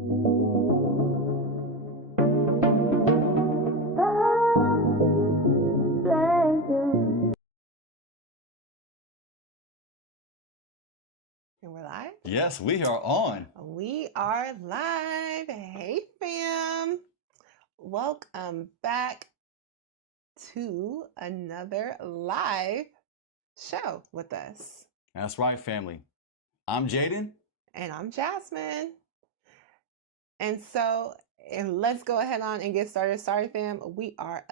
And we're live? Yes, we are on. We are live. Hey, fam. Welcome back to another live show with us. That's right, family. I'm Jaden. And I'm Jasmine. And so, let's go ahead on and get started. Sorry, fam. We are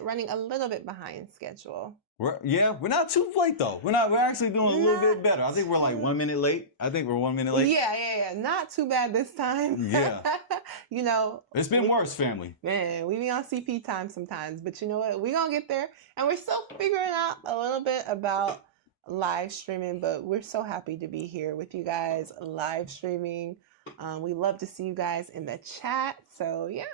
running a little bit behind schedule. We're not too late though. We're actually doing a little bit better. I think we're like 1 minute late. I think we're 1 minute late. Yeah. Not too bad this time. Yeah. You know, it's been worse, family. Man, we be on CP time sometimes, but you know what? We're going to get there. And we're still figuring out a little bit about live streaming, but we're so happy to be here with you guys live streaming. We love to see you guys in the chat. So, yeah.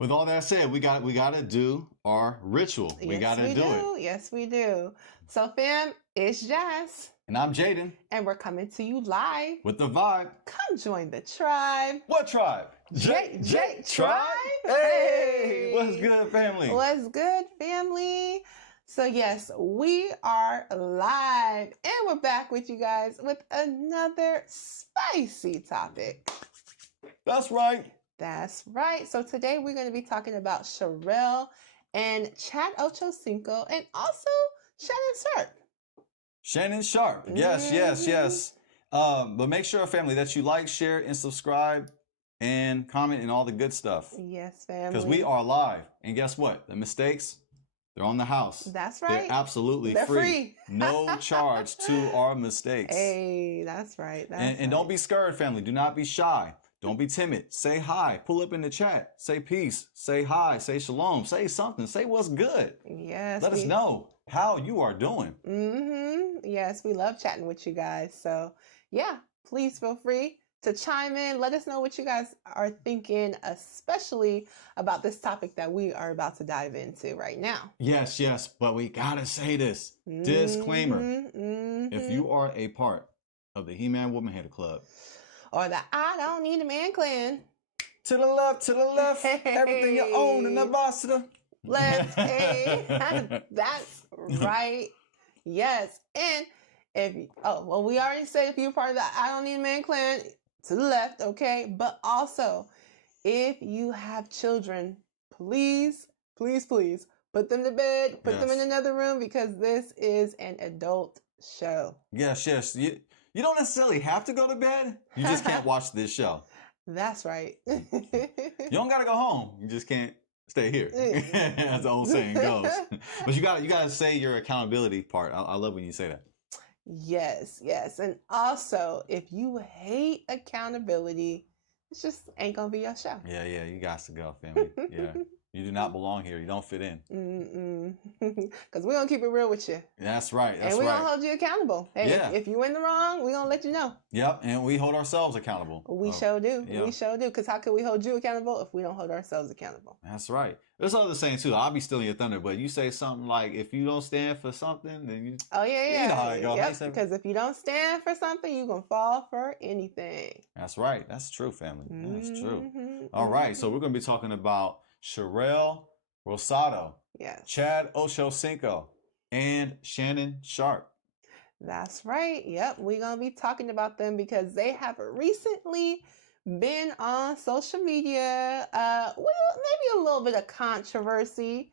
With all that said, we got to do our ritual. We got to do it. Yes, we do. So, fam, it's Jazz. And I'm Jaden. And we're coming to you live. With the vibe. Come join the tribe. What tribe? J Tribe. Hey! What's good, family? What's good, family? So, yes, we are live. And we're back with you guys with another spicy topic. That's right. That's right. So today we're going to be talking about Sharelle and Ocho, Cinco, and also Shannon Sharpe. Yes. But make sure, family, that you like, share, and subscribe, and comment, and all the good stuff. Yes, family. Because we are live. And guess what? The mistakes, they're on the house. That's right. They're absolutely free. No charge to our mistakes. Hey, that's right. And don't be scared, family. Do not be shy. Don't be timid. Say hi. Pull up in the chat. Say peace. Say hi. Say shalom. Say something. Say what's good. Yes. Let us know how you are doing. Yes, we love chatting with you guys. So, yeah, please feel free to chime in. Let us know what you guys are thinking, especially about this topic that we are about to dive into right now. Yes. But we got to say this. Disclaimer. If you are a part of the He-Man Woman Hater Club, or the I don't need a man clan. To the left, hey. Everything you own in the Vasta. Let's that's right. Yes. And we already said if you're part of the I don't need a man clan, to the left, okay? But also, if you have children, please put them to bed, put them in another room, because this is an adult show. Yes. You don't necessarily have to go to bed. You just can't watch this show. That's right. You don't gotta go home. You just can't stay here. As the old saying goes. But you gotta say your accountability part. I love when you say that. Yes. And also, if you hate accountability, it just ain't gonna be your show. Yeah. You got to go, family. Yeah. You do not belong here. You don't fit in. Because we're going to keep it real with you. That's right. And we're going to hold you accountable. Hey, if you're in the wrong, we're going to let you know. Yep. And we hold ourselves accountable. We sure do. Yep. We sure do. Because how can we hold you accountable if we don't hold ourselves accountable? That's right. There's other saying too. I'll be stealing your thunder, but you say something like, if you don't stand for something, then you... Oh, yeah. You know how it goes. Yep. Because if you don't stand for something, you're going to fall for anything. That's right. That's true, family. That's true. All right. So we're going to be talking about Sharelle Rosado, Ocho, Cinco, and Shannon Sharpe. That's right. Yep. We're going to be talking about them because they have recently been on social media. Maybe a little bit of controversy.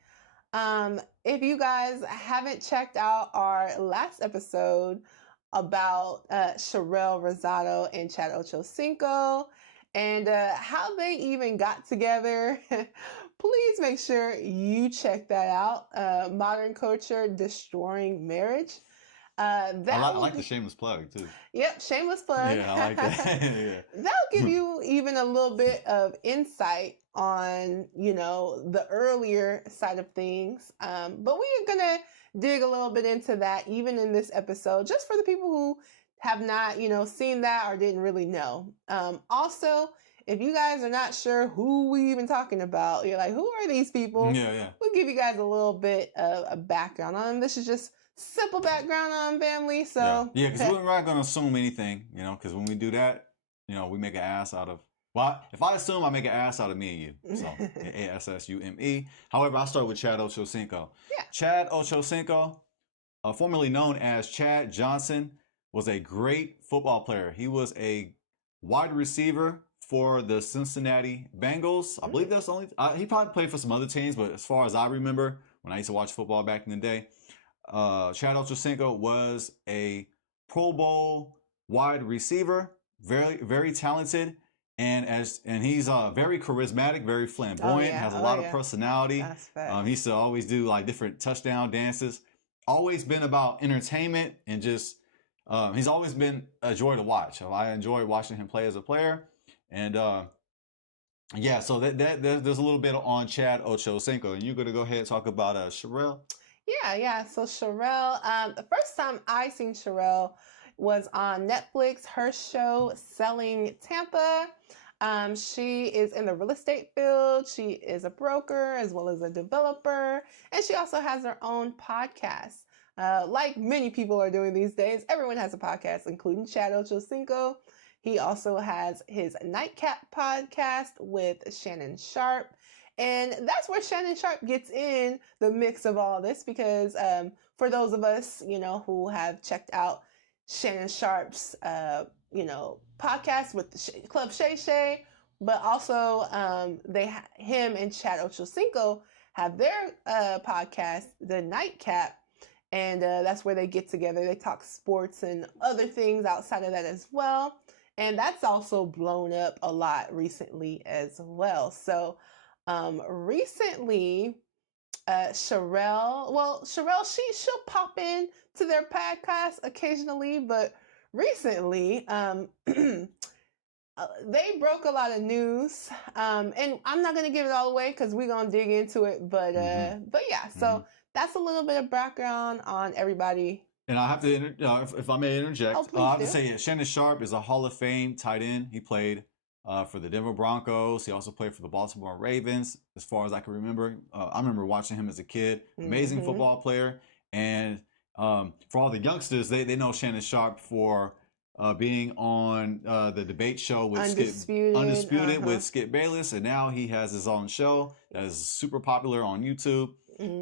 If you guys haven't checked out our last episode about Sharelle Rosado and Ocho, Cinco, and how they even got together, please make sure you check that out. Modern Culture Destroying Marriage. I like the shameless plug too. Yep, shameless plug. Yeah, I like that. Yeah. That'll give you even a little bit of insight on, the earlier side of things. But we're gonna dig a little bit into that even in this episode, just for the people who have not, seen that or didn't really know. Also, if you guys are not sure who we even talking about, you're like, who are these people? Yeah. We'll give you guys a little bit of a background on them. This is just simple background on family. So yeah, because we're not going to assume anything, because when we do that, we make an ass out of. Well, if I assume, I make an ass out of me and you. So ASSUME. However, I start with Chad Ocho Cinco. Yeah. Chad Ocho Cinco, formerly known as Chad Johnson, was a great football player. He was a wide receiver for the Cincinnati Bengals. I believe that's only. He probably played for some other teams, but as far as I remember, when I used to watch football back in the day, Chad Ochocinco was a Pro Bowl wide receiver, very very talented, and he's very charismatic, very flamboyant, has a lot of personality. He used to always do like different touchdown dances. Always been about entertainment and just he's always been a joy to watch. I enjoy watching him play as a player, and yeah, so there's a little bit on Chad Ochocinco, and you're gonna go ahead and talk about Sharelle. Yeah. So Sharelle, the first time I seen Sharelle was on Netflix. Her show Selling Tampa. She is in the real estate field. She is a broker as well as a developer, and she also has her own podcast. Like many people are doing these days, everyone has a podcast, including Chad Ochocinco. He also has his Nightcap podcast with Shannon Sharpe. And that's where Shannon Sharpe gets in the mix of all this because for those of us, who have checked out Shannon Sharpe's, podcast with Club Shay Shay, but also him and Chad Ochocinco have their podcast, The Nightcap, and that's where they get together. They talk sports and other things outside of that as well. And that's also blown up a lot recently as well. So recently, Sharelle, she'll pop in to their podcast occasionally, but recently, they broke a lot of news, and I'm not gonna give it all away because we're gonna dig into it. But yeah, so that's a little bit of background on everybody. And I have to, if I may interject, I have to say, Shannon Sharpe is a Hall of Fame tight end. He played for the Denver Broncos. He also played for the Baltimore Ravens, as far as I can remember. I remember watching him as a kid. Amazing football player. And for all the youngsters, they know Shannon Sharpe for being on the debate show with Undisputed with Skip Bayless. And now he has his own show that is super popular on YouTube.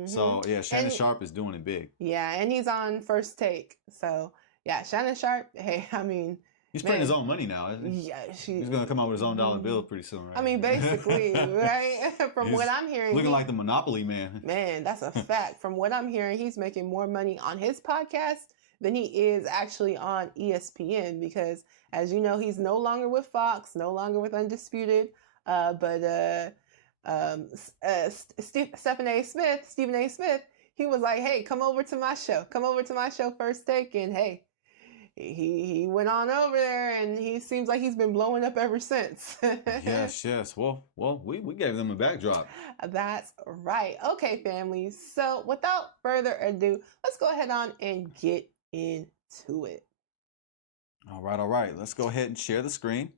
So yeah, Shannon Sharpe is doing it big. Yeah, and he's on First Take. So yeah, Shannon Sharpe. Hey, I mean, he's printing his own money now, isn't he? Yeah, he's gonna come out with his own dollar bill pretty soon, right? I mean, basically, right? From what I'm hearing, looking like the Monopoly man. Man, that's a fact. From what I'm hearing, he's making more money on his podcast than he is actually on ESPN because, as you know, he's no longer with Fox, no longer with Undisputed, but Stephen A. Smith, he was like, hey, come over to my show First Take, and hey, he went on over there, and he seems like he's been blowing up ever since. Yes. Well, we gave them a backdrop. That's right. Okay, family. So without further ado, let's go ahead on and get into it. All right. Let's go ahead and share the screen.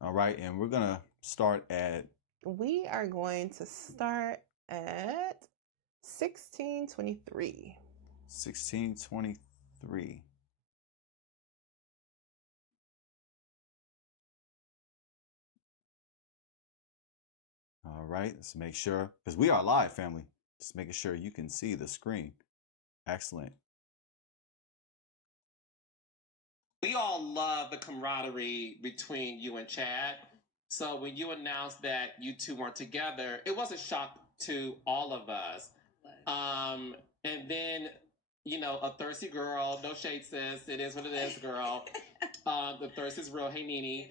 All right, and we're gonna start at. We are going to start at 1623. 1623. All right, let's make sure, because we are live, family. Just making sure you can see the screen. Excellent. We all love the camaraderie between you and Chad. So when you announced that you two weren't together, it was a shock to all of us. And then, a thirsty girl, no shade, sis. It is what it is, girl. The thirst is real. Hey, Nene.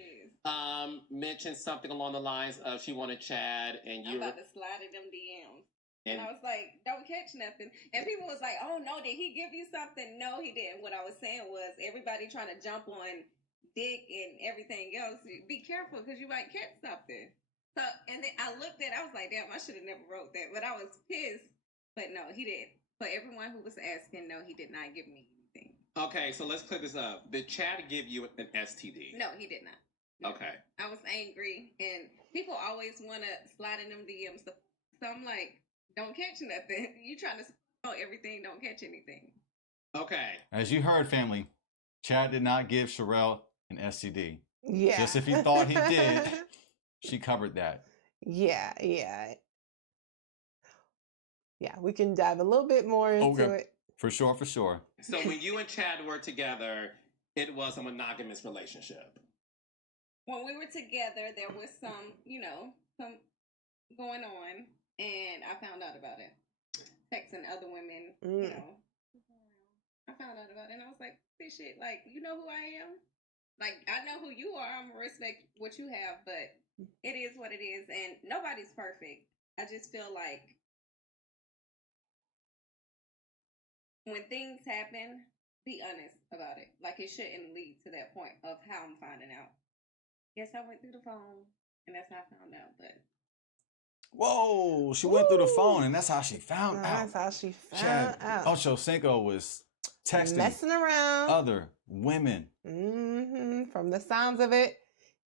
Mentioned something along the lines of she wanted Chad, and you were about to slide in them DMs. And I was like, don't catch nothing. And people was like, oh, no, did he give you something? No, he didn't. What I was saying was everybody trying to jump on dick and everything else. Be careful because you might catch something. So, and then I looked at it. I was like, damn, I should have never wrote that. But I was pissed. But no, he didn't. For everyone who was asking, no, he did not give me anything. Okay, so let's clear this up. Did Chad give you an STD? No, he did not. No. Okay. I was angry. And people always want to slide in them DMs. So I'm like, don't catch nothing. You trying to know everything, don't catch anything. Okay. As you heard, family, Chad did not give Sharelle an STD. Yeah. Just if he thought he did, she covered that. Yeah. We can dive a little bit more into it. For sure. So when you and Chad were together, it was a monogamous relationship. When we were together, there was some going on, and I found out about it. Texting other women, I found out about it, and I was like, this shit, like, you know who I am? Like, I know who you are. I'm gonna respect what you have, but it is what it is, and nobody's perfect. I just feel like when things happen, be honest about it. Like, it shouldn't lead to that point of how I'm finding out. Yes, I went through the phone, and that's how I found out, but... Whoa, she went through the phone, and that's how she found out. That's how she found out. Ocho Cinco was texting, messing around, other women. From the sounds of it,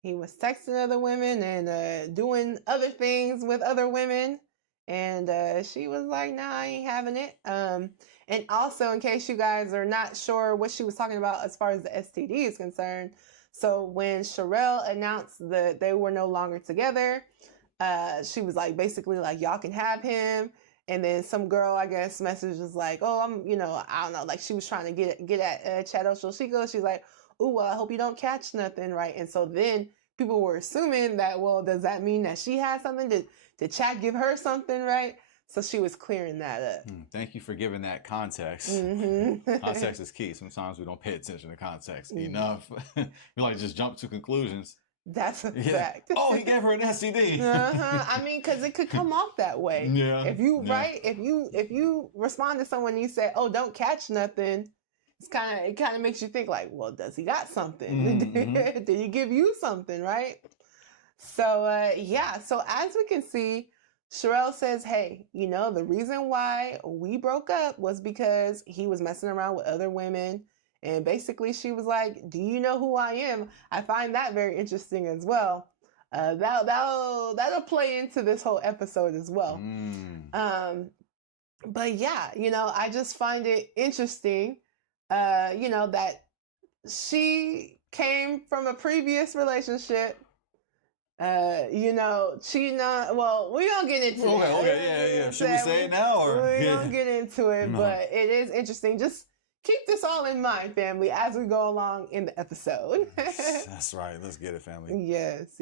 he was texting other women and doing other things with other women. And she was like, nah, I ain't having it. And also, in case you guys are not sure what she was talking about as far as the STD is concerned, so when Sharelle announced that they were no longer together, she was like, basically like, y'all can have him. And then some girl, I guess, messages like, oh, I don't know, like she was trying to get at Chad Ocho Cinco. She's like, oh, well, I hope you don't catch nothing, right? And so then people were assuming that, well, does that mean that she had something? Did Chad give her something, right? So she was clearing that up. Thank you for giving that context. Context is key. Sometimes we don't pay attention to context enough. We like just jump to conclusions. That's a fact. Oh, he gave her an STD. I mean, because it could come off that way. Yeah. If you respond to someone and you say, "Oh, don't catch nothing," it kind of makes you think like, "Well, does he got something? Did he give you something?" Right? So So as we can see, Sharelle says, "Hey, the reason why we broke up was because he was messing around with other women." And basically she was like, do you know who I am? I find that very interesting as well. That'll play into this whole episode as well. But yeah, I just find it interesting, that she came from a previous relationship, cheating on, well, we're going to get into it. Okay, yeah. Should we say it now? Or? We're going to get into it, but it is interesting. Just keep this all in mind, family, as we go along in the episode. That's right. Let's get it, family. Yes.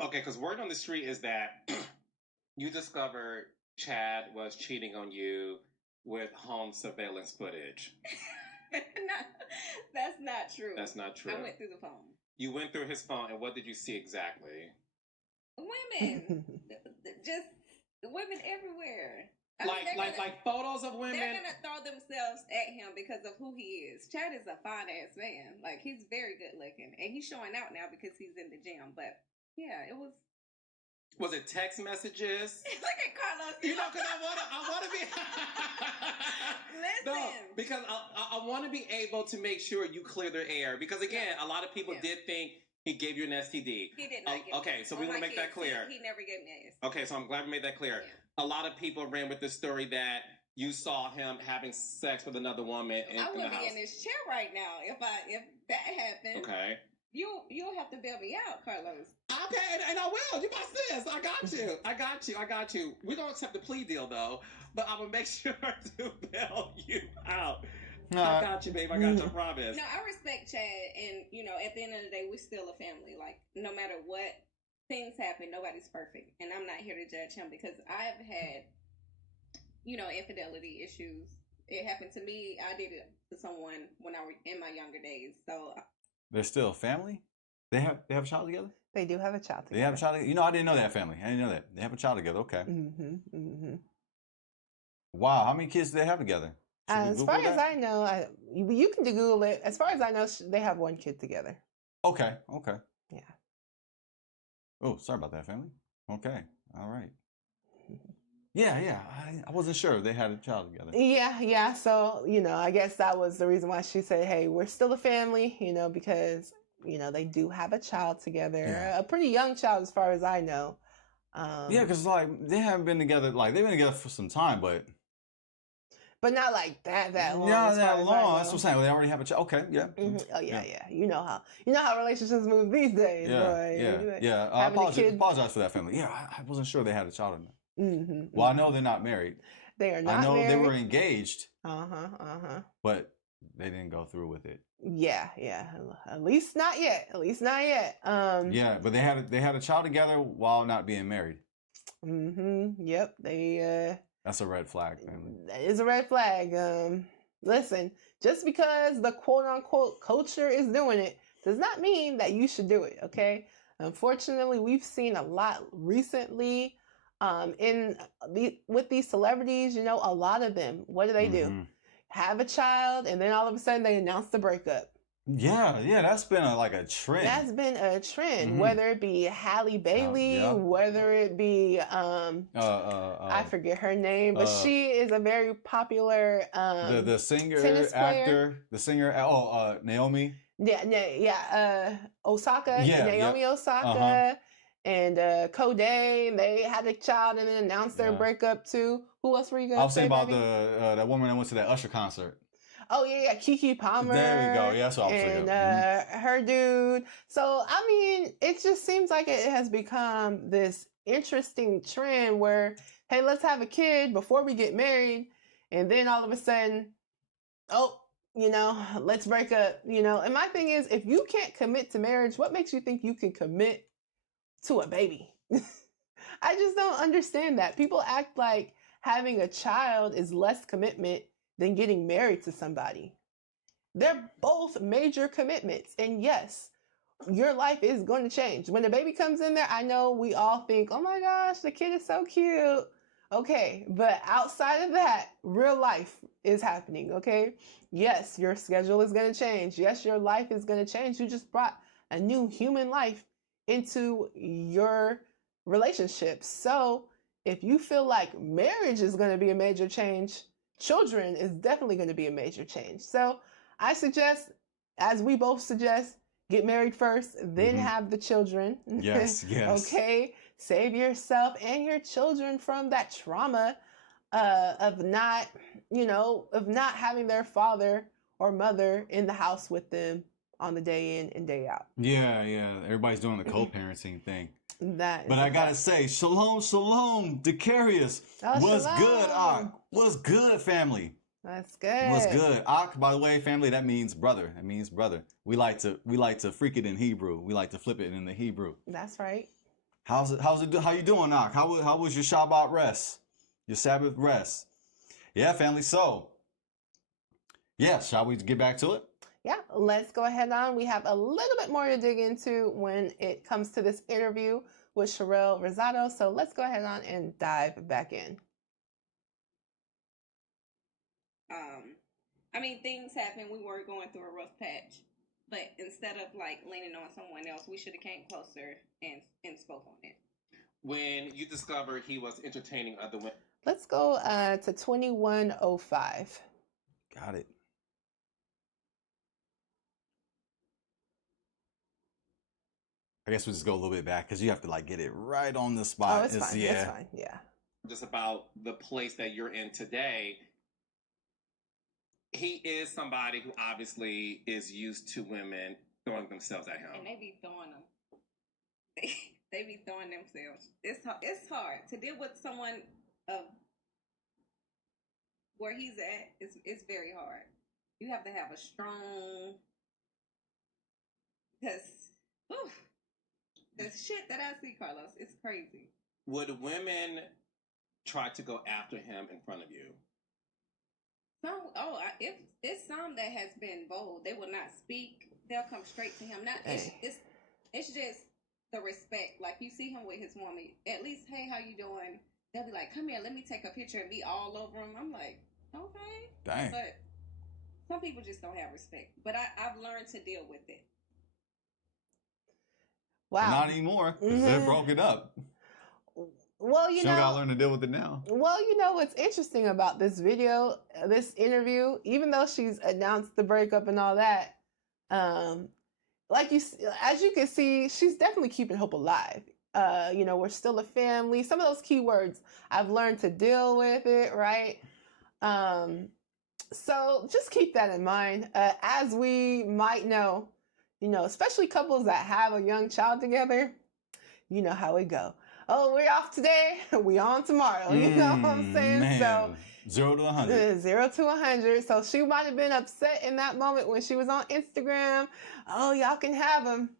Okay, because word on the street is that you discovered Chad was cheating on you with home surveillance footage. That's not true. That's not true. I went through the phone. You went through his phone, and what did you see exactly? Women. Just women everywhere. Like photos of women. They're gonna throw themselves at him because of who he is. Chad is a fine ass man. Like, he's very good looking, and he's showing out now because he's in the gym. But yeah, it was. Was it text messages? Look at Carlos. Because I want to be. Listen. No, because I want to be able to make sure you clear the air. Because again, a lot of people did think he gave you an STD. He did not give me. Okay, so we want to make that clear. He never gave me an STD. Okay, so I'm glad we made that clear. Yeah. A lot of people ran with the story that you saw him having sex with another woman in the house. I would be in this chair right now if that happened. Okay. You'll have to bail me out, Carlos. Okay, and I will. You my sis. I got you. We don't accept the plea deal though, but I will make sure to bail you out. I got you, babe. I got you. I promise. No, I respect Chad, and at the end of the day, we're still a family. Like, no matter what things happen, nobody's perfect, and I'm not here to judge him because I've had, infidelity issues. It happened to me. I did it to someone when I was in my younger days. So they're still a family. They have a child together. They do have a child together. They have a child together. I didn't know that family. I didn't know that they have a child together. Okay. Wow, how many kids do they have together? As far as I know, you can Google it. As far as I know, they have one kid together. Okay. Yeah. Oh, sorry about that, family. Okay. All right. Yeah. I wasn't sure if they had a child together. Yeah. So, I guess that was the reason why she said, hey, we're still a family, because, they do have a child together. Yeah. A pretty young child as far as I know. Yeah, because, they haven't been together, they've been together for some time, but but not like that long. Yeah, as far that as I long. That's know. what I'm saying. They already have a child. Okay, yeah. Oh yeah. You know how relationships move these days, boy. I Having a kid. apologize for that family. Yeah, I wasn't sure they had a child in there. Well, I know they're not married. They are not I know married. they were engaged. But they didn't go through with it. Yeah. At least not yet. Yeah, but they had a child together while not being married. Yep. That's a red flag, family. That is a red flag. Listen, just because the quote unquote culture is doing it does not mean that you should do it, okay? Unfortunately, we've seen a lot recently with these celebrities, a lot of them, what do they do? Have a child, and then all of a sudden they announce the breakup. Yeah, that's been a trend. That's been a trend, whether it be Halle Bailey, whether it be I forget her name, but she is a very popular the singer, tennis actor, the singer. Naomi. Osaka, Naomi Osaka, and Koday. They had a child and then announced their breakup too. Who else were you gonna say? I was saying about that woman that went to that Usher concert. Oh yeah, Keke Palmer. There we go. Yeah, that's what I was saying. And her dude. So I mean, it just seems like it has become this interesting trend where, hey, let's have a kid before we get married, and then all of a sudden, let's break up. And my thing is, if you can't commit to marriage, what makes you think you can commit to a baby? I just don't understand that. People act like having a child is less commitment than getting married to somebody. They're both major commitments. And yes, your life is going to change. When the baby comes in there, I know we all think, oh my gosh, the kid is so cute. Okay, but outside of that, real life is happening, okay? Yes, your schedule is going to change. Yes, your life is going to change. You just brought a new human life into your relationship. So if you feel like marriage is going to be a major change, children is definitely going to be a major change. So I suggest, as we both suggest, get married first, then have the children. Yes. Okay? Save yourself and your children from that trauma of not having their father or mother in the house with them on the day in and day out. Yeah. Everybody's doing the co-parenting thing. But I gotta say, shalom, Decarius. What's good, Ak? What's good, family? That's good. What's good, Ak? By the way, family, that means brother. That means brother. We like to freak it in Hebrew. We like to flip it in the Hebrew. That's right. How you doing, Ak? How was your Shabbat rest? Your Sabbath rest? Yeah, family. So, shall we get back to it? Yeah, let's go ahead on. We have a little bit more to dig into when it comes to this interview with Sharelle Rosado. So let's go ahead on and dive back in. Things happen. We were going through a rough patch, but instead of leaning on someone else, we should have came closer and spoke on it. When you discovered he was entertaining other women. Let's go to 2105. Got it. I guess we'll just go a little bit back because you have to get it right on the spot. Oh, it's fine. Yeah. It's fine. Yeah. Just about the place that you're in today. He is somebody who obviously is used to women throwing themselves at him. And they be throwing them. They be throwing themselves. It's hard to deal with someone of where he's at. It's very hard. You have to have a strong, because the shit that I see, Carlos, it's crazy. Would women try to go after him in front of you? If it's some that has been bold, they will not speak. They'll come straight to him. It's just the respect. Like, you see him with his woman, at least, hey, how you doing? They'll be like, come here, let me take a picture and be all over him. I'm like, okay. Dang. But some people just don't have respect. But I've learned to deal with it. Wow. But not anymore, because they broke it up. Well, you gotta learn to deal with it now. Well, what's interesting about this video, this interview, even though she's announced the breakup and all that, as you can see, she's definitely keeping hope alive. We're still a family. Some of those keywords, I've learned to deal with it, right? So just keep that in mind. As we might know, especially couples that have a young child together, you know how it go. Oh, we're off today. We on tomorrow. You know what I'm saying? Man. So 0 to 100. 0 to 100. So she might have been upset in that moment when she was on Instagram. Oh, y'all can have him.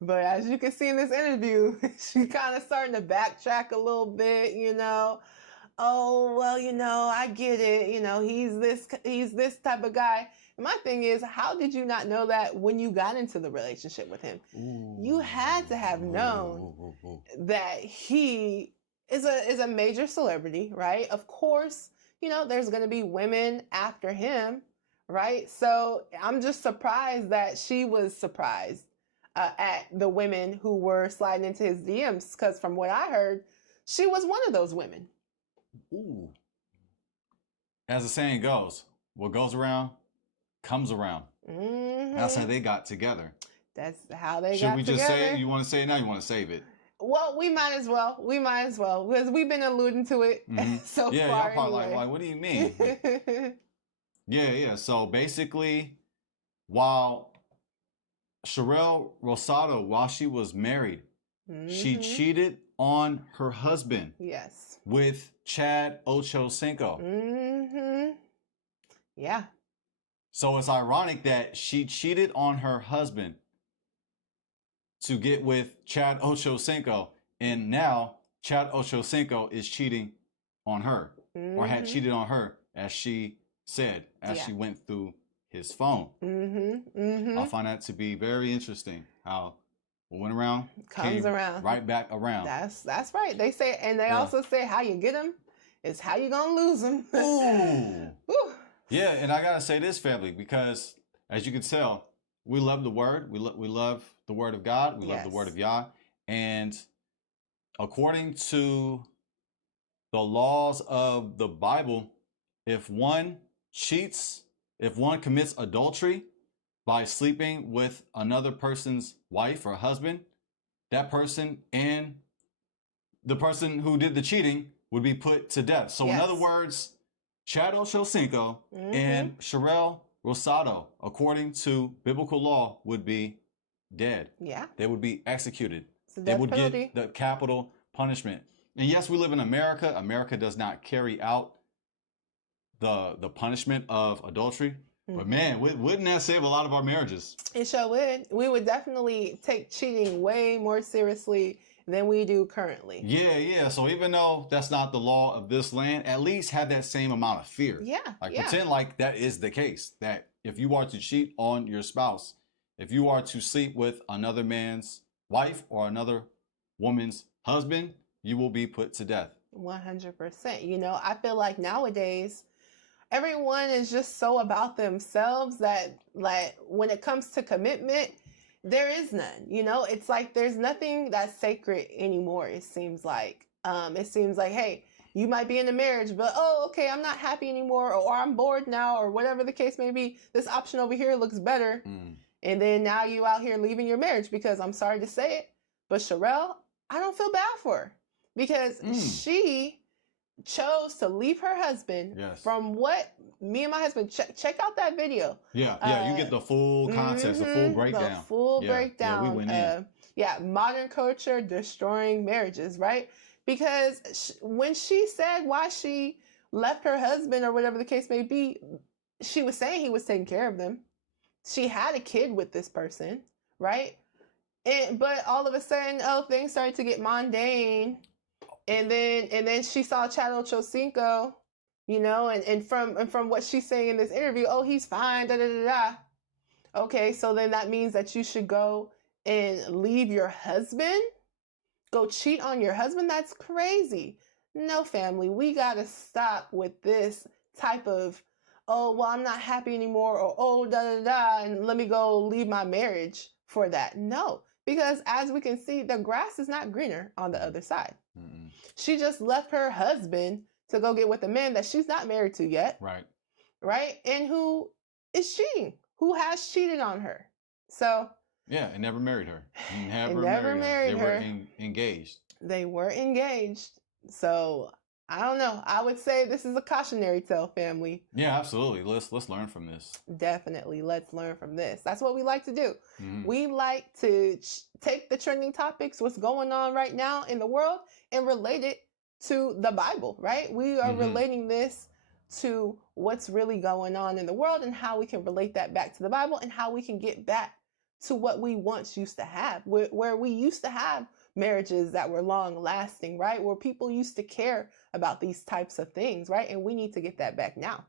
But as you can see in this interview, she kind of starting to backtrack a little bit, Oh, well, I get it. He's this type of guy. And my thing is, how did you not know that when you got into the relationship with him? Ooh. You had to have known that he is a major celebrity, right? Of course, there's going to be women after him, right? So I'm just surprised that she was surprised at the women who were sliding into his DMs, because from what I heard, she was one of those women. Ooh. As the saying goes, what goes around comes around. Mm-hmm. That's how they got together. That's how they got together. Should we just say it? You want to say it now? You want to save it? Well, we might as well. Because we've been alluding to it so far. Yeah, y'all probably anyway. like, what do you mean? Yeah. So basically, while Sharelle Rosado, while she was married, she cheated on her husband. Yes. With Chad Ocho Cinco. Yeah. So it's ironic that she cheated on her husband to get with Chad Ocho Cinco, and now Chad Ocho Cinco is cheating on her, or had cheated on her, as she said, as she went through his phone. I find that to be very interesting. How what went around comes around, right back around. That's right. They say, and they also say, how you get them is how you gonna lose them. Ooh. Yeah, and I gotta say this, family, because as you can tell, we love the word. We love the word of God. We love the word of Yah. And according to the laws of the Bible, if one cheats, if one commits adultery by sleeping with another person's wife or husband, that person and the person who did the cheating would be put to death. So in other words, Chad Ochocinco and Sharelle Rosado, according to biblical law, would be dead. Yeah. They would be executed. They would get the capital punishment. And yes, we live in America. America does not carry out the punishment of adultery. But man, wouldn't that save a lot of our marriages? It sure would. We would definitely take cheating way more seriously than we do currently. Yeah. So even though that's not the law of this land, at least have that same amount of fear. Yeah. Pretend like that is the case. That if you are to cheat on your spouse, if you are to sleep with another man's wife or another woman's husband, you will be put to death. 100%. I feel like nowadays, everyone is just so about themselves that, like, when it comes to commitment, there is none. It's like there's nothing that's sacred anymore. It seems like, hey, you might be in a marriage, but okay, I'm not happy anymore, or I'm bored now, or whatever the case may be. This option over here looks better, and then now you out here leaving your marriage because, I'm sorry to say it, but Sharelle, I don't feel bad for her because she chose to leave her husband. From what me and my husband check out that video. You get the full context, the full breakdown. The full breakdown. We went in. Modern culture destroying marriages, right? Because when she said why she left her husband or whatever the case may be, she was saying he was taking care of them. She had a kid with this person, right? But all of a sudden, things started to get mundane. And then she saw Chad Ochocinco, and from what she's saying in this interview, he's fine, da da da da. Okay, so then that means that you should go and leave your husband, go cheat on your husband. That's crazy. No, family, we gotta stop with this type of, I'm not happy anymore, or da da da, and let me go leave my marriage for that. No, because as we can see, the grass is not greener on the other side. She just left her husband to go get with a man that she's not married to yet. Right? And who is cheating, who has cheated on her. So. Yeah, and never married her. Never married her. They were engaged. They were engaged. So I don't know. I would say this is a cautionary tale, family. Yeah, absolutely. Let's learn from this. Definitely, let's learn from this. That's what we like to do. Mhm. We like to take the trending topics, what's going on right now in the world, and relate it to the Bible, right? We are relating this to what's really going on in the world and how we can relate that back to the Bible and how we can get back to what we once used to have, where we used to have marriages that were long lasting, right? Where people used to care about these types of things, right? And we need to get that back now.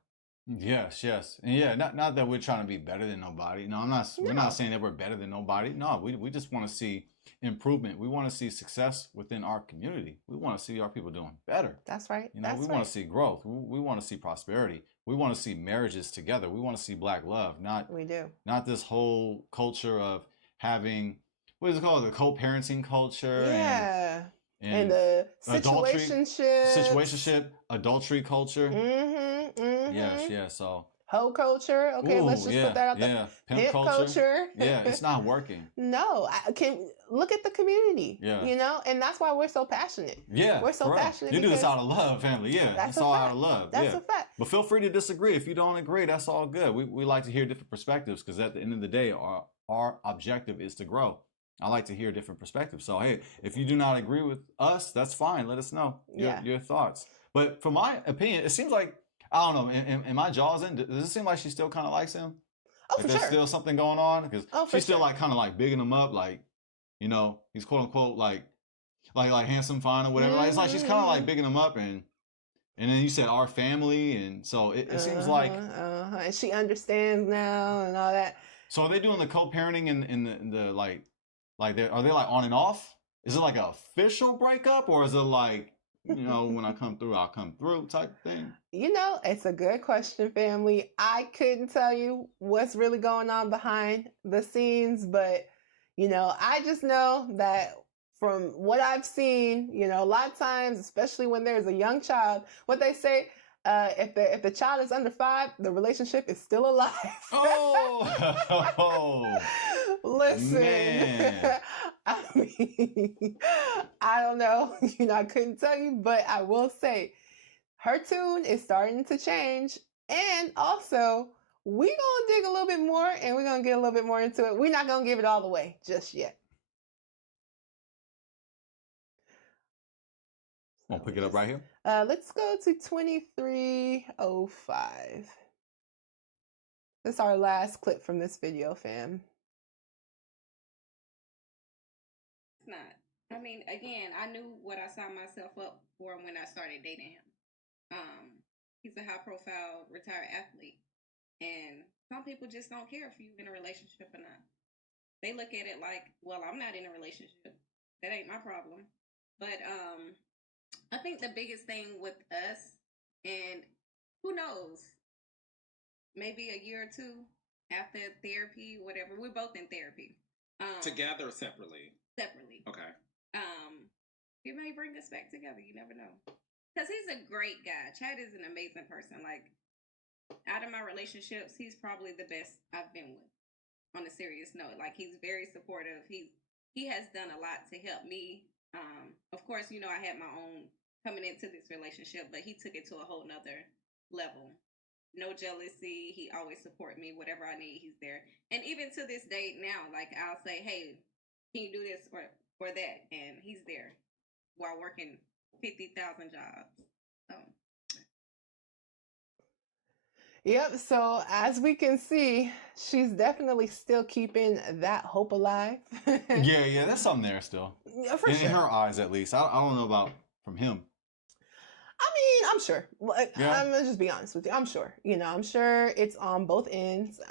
Yes, yes. And yeah, not that we're trying to be better than nobody. No, we're not saying that we're better than nobody. No, we just want to see improvement. We want to see success within our community. We want to see our people doing better. That's right. You know, we want to see growth. We want to see prosperity. We want to see marriages together. We want to see black love, We do. not this whole culture of having, what is it called? The co-parenting culture. Yeah. And the situationship, adultery culture. Yes, Mm-hmm. yeah. So hoe culture. Okay, let's just put that out there. Yeah, Pimp culture. Yeah, it's not working. No, I can look at the community. Yeah. You know, and that's why we're so passionate. Yeah, we're so passionate. You do this out of love, family. Yeah, that's all fact. out of love. That's a fact. But feel free to disagree. If you don't agree, that's all good. We like to hear different perspectives because at the end of the day, our objective is to grow. I like to hear different perspectives. So, hey, if you do not agree with us, that's fine. Let us know your thoughts. But from my opinion, it seems like, I don't know, in my jaws in, does it seem like she still kind of likes him? Oh, like for there's sure. still something going on? Because she's still like kind of like bigging him up, like, you know, he's quote unquote like handsome, fine, or whatever. Like, it's like she's kind of like bigging him up, and then you said our family, and so it seems like. And she understands now and all that. So are they doing the co-parenting in the like are they like on and off? Is it like an official breakup, or is it like, you know, when I come through, I'll come through type thing? You know, it's a good question, family. I couldn't tell you what's really going on behind the scenes, but, you know, I just know that from what I've seen, you know, a lot of times, especially when there's a young child, what they say, if the child is under 5, the relationship is still alive. Oh, listen, man. I mean, I don't know, you know, I couldn't tell you, but I will say her tune is starting to change, and also we're gonna dig a little bit more, and we're gonna get a little bit more into it. We're not gonna give it all away just yet. I'll pick it up right here. Let's go to 2305. That's our last clip from this video, fam. It's not. I mean, again, I knew what I signed myself up for when I started dating him. He's a high-profile retired athlete, and some people just don't care if you're in a relationship or not. They look at it like, well, I'm not in a relationship. That ain't my problem. But I think the biggest thing with us, and who knows, maybe a year or two after therapy, whatever, we're both in therapy. Together or separately? Separately. Okay. It may bring us back together. You never know. Because he's a great guy. Chad is an amazing person. Like, out of my relationships, he's probably the best I've been with. On a serious note, like, he's very supportive. He has done a lot to help me. Of course, you know, I had my own coming into this relationship, but he took it to a whole nother level. No jealousy. He always support me. Whatever I need, he's there. And even to this day now, like, I'll say, hey, can you do this or that? And he's there while working 50,000 jobs. So. Yep, so as we can see, she's definitely still keeping that hope alive. Yeah, there's something there still. Yeah, for sure. In her eyes, at least. I don't know about from him. I mean, I'm sure. I'm gonna just be honest with you. I'm sure. You know, I'm sure it's on both ends.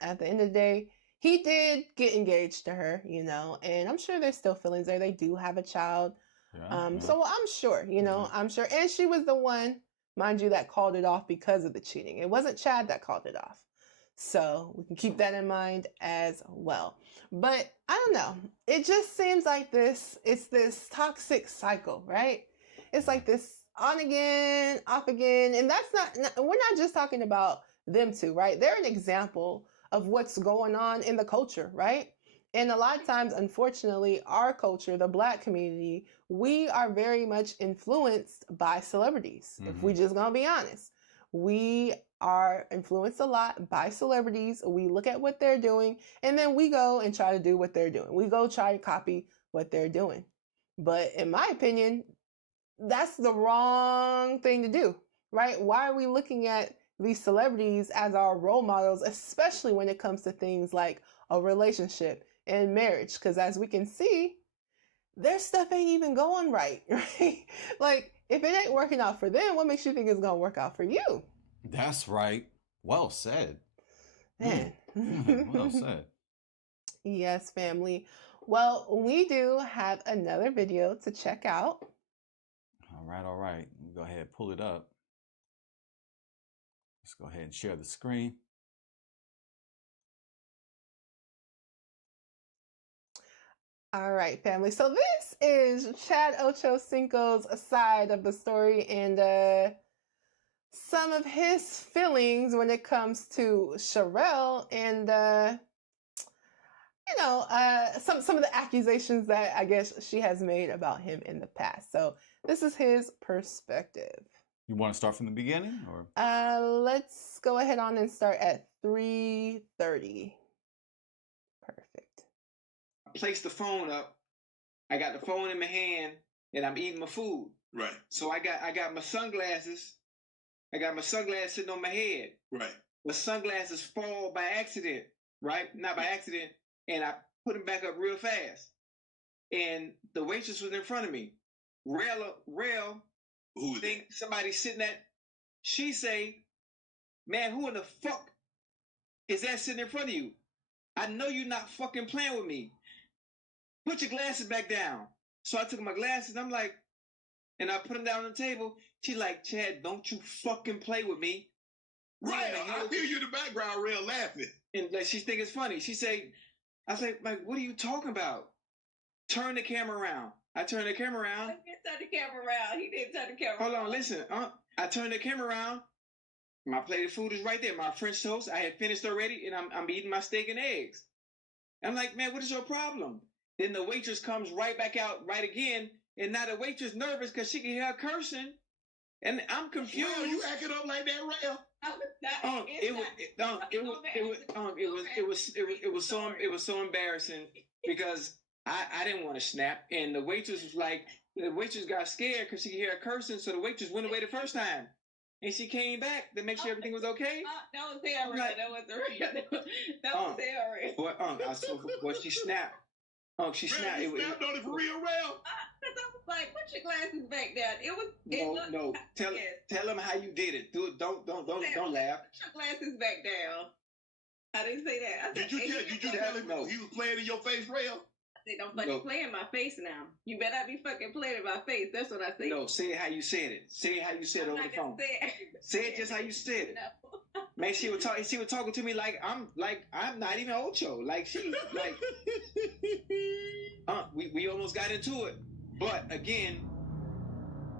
At the end of the day, he did get engaged to her, you know, and I'm sure there's still feelings there. They do have a child. So I'm sure, you know, I'm sure. And she was the one, mind you, that called it off because of the cheating. It wasn't Chad that called it off. So we can keep that in mind as well. But I don't know. It just seems like it's this toxic cycle, right? It's like this on again, off again. And we're not just talking about them two, right? They're an example of what's going on in the culture, right? And a lot of times, unfortunately, our culture, the Black community, we are very much influenced by celebrities. If we just gonna be honest, we are influenced a lot by celebrities. We look at what they're doing, and then we go and try to do what they're doing. We go try to copy what they're doing. But in my opinion, that's the wrong thing to do, right? Why are we looking at these celebrities as our role models, especially when it comes to things like a relationship and marriage? Because as we can see, their stuff ain't even going right, right? Like, if it ain't working out for them, what makes you think it's going to work out for you? That's right. Well said. Man. Well said. Yes, family. Well, we do have another video to check out. All right. Go ahead, pull it up. Let's go ahead and share the screen. All right, family. So this is Chad Ocho Cinco's side of the story and some of his feelings when it comes to Sharelle and some of the accusations that I guess she has made about him in the past. So this is his perspective. You want to start from the beginning, or? Let's go ahead on and start at 3:30. Perfect. I placed the phone up. I got the phone in my hand, and I'm eating my food. Right. So I got my sunglasses. I got my sunglasses sitting on my head. Right. The sunglasses fall by accident. Right? Not by accident. And I put them back up real fast. And the waitress was in front of me. Rail. Who think somebody sitting at? She say, "Man, who in the fuck is that sitting in front of you? I know you're not fucking playing with me. Put your glasses back down." So I took my glasses and I'm like, and I put them down on the table. She like, "Chad, don't you fucking play with me." Right. I hear you in the background, real laughing. And like she think it's funny. She say, I say, like, "What are you talking about? Turn the camera around." I turn the camera around. He didn't turn the camera around. He didn't turn the camera Hold around. on, listen. I turn the camera around. My plate of food is right there. My French toast, I had finished already, and I'm eating my steak and eggs. I'm like, "Man, what is your problem?" Then the waitress comes right back out right again, and now the waitress nervous because she can hear her cursing, and I'm confused. Well, you acting up like that, Rail? It was so embarrassing because I didn't want to snap, and the waitress was like, the waitress got scared because she could hear her cursing, so the waitress went away the first time, and she came back to make sure everything was okay. That was real. That wasn't real. That was real. But she snapped. She snapped. You snapped on it for real, Rail? Because I was like, "Put your glasses back down." No. Tell him how you did it. Do it. Don't laugh. Put your glasses back down. I didn't say that. Did you tell him he was playing in your face, Rail? I said, "Don't fucking play in my face now. You better not be fucking playing in my face." That's what I said. No, say it how you said it. Say it how you said it over the phone. Say it just how you said it. No. Man, she was talking to me like I'm not even Ocho. Like she like we almost got into it. But again,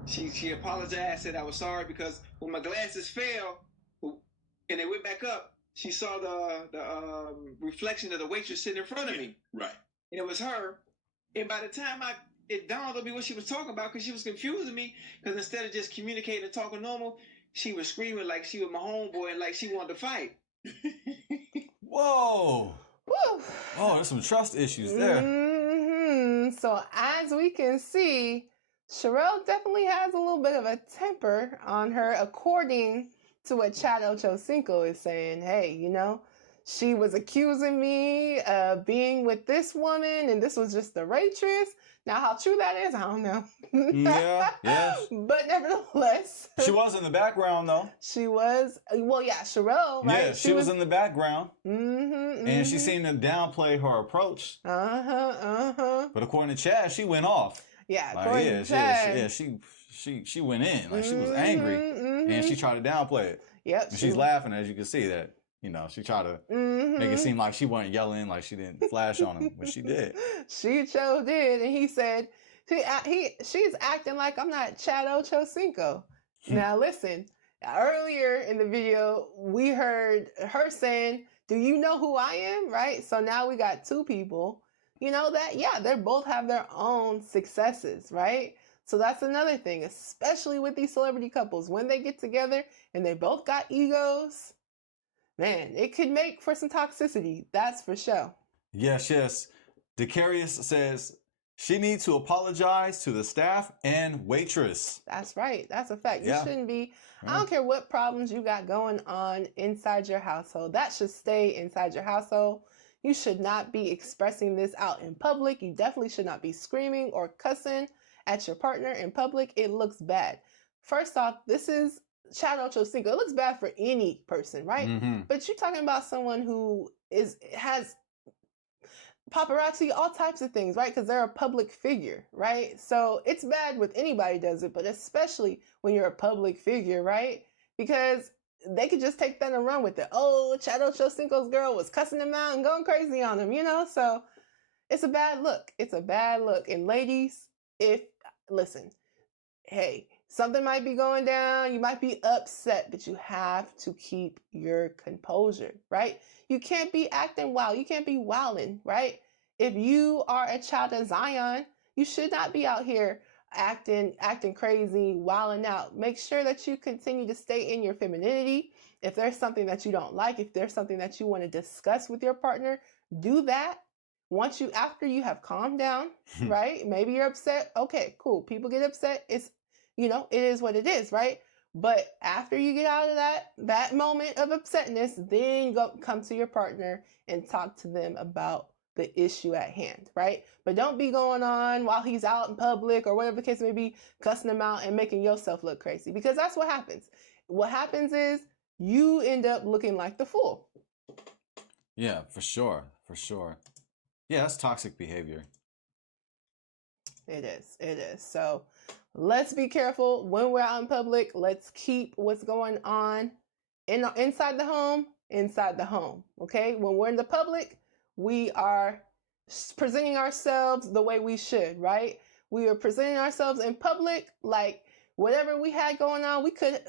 she apologized, said I was sorry because when my glasses fell and they went back up, she saw the reflection of the waitress sitting in front of me. Right. And it was her. And by the time it dawned on me what she was talking about, because she was confusing me, because instead of just communicating and talking normal, she was screaming like she was my homeboy and like she wanted to fight. Whoa. Woo. Oh, there's some trust issues there. So as we can see, Sharelle definitely has a little bit of a temper on her, according to what Chad Ocho Cinco is saying. Hey, she was accusing me of being with this woman, and this was just the waitress. Now, how true that is, I don't know. Yeah. But nevertheless. She was in the background, though. She was. Well, yeah, Sharelle, right? Yeah, she was in the background. And she seemed to downplay her approach. But according to Chad, she went off. Yeah, like, she went in. Like, she was angry. And she tried to downplay it. Yep. And she's laughing, as you can see that. She tried to make it seem like she wasn't yelling, like she didn't flash on him, but she did. She sure did, and he said, she's acting like I'm not Chad Ocho Cinco. Now listen, earlier in the video, we heard her saying do you know who I am? Right? So now we got two people, that, yeah, they both have their own successes, right? So that's another thing, especially with these celebrity couples. When they get together and they both got egos, man, it could make for some toxicity. That's for sure. Yes, yes. Decarius says she needs to apologize to the staff and waitress. That's right. That's a fact. You Yeah. shouldn't be, Yeah. I don't care what problems you got going on inside your household. That should stay inside your household. You should not be expressing this out in public. You definitely should not be screaming or cussing at your partner in public. It looks bad. First off, this is Ocho, Cinco. It looks bad for any person, right? Mm-hmm. But you're talking about someone who has paparazzi, all types of things, right? Because they're a public figure, right? So it's bad with anybody does it, but especially when you're a public figure, right? Because they could just take that and run with it. Oh, Ocho Cinco's girl was cussing him out and going crazy on him, So it's a bad look. It's a bad look. And ladies, listen, hey, something might be going down. You might be upset, but you have to keep your composure, right? You can't be acting wild. You can't be wilding, right? If you are a child of Zion, you should not be out here acting crazy, wilding out. Make sure that you continue to stay in your femininity. If there's something that you don't like, if there's something that you want to discuss with your partner, do that. After you have calmed down, right? Maybe you're upset. Okay, cool. People get upset. It is what it is, right? But after you get out of that moment of upsetness, then come to your partner and talk to them about the issue at hand, right? But don't be going on while he's out in public or whatever the case may be, cussing him out and making yourself look crazy, because that's what happens. What happens is you end up looking like the fool. Yeah, for sure. For sure. Yeah, that's toxic behavior. It is. So let's be careful when we're out in public. Let's keep what's going on inside the home, okay? When we're in the public, we are presenting ourselves the way we should, right? We are presenting ourselves in public like whatever we had going on. We could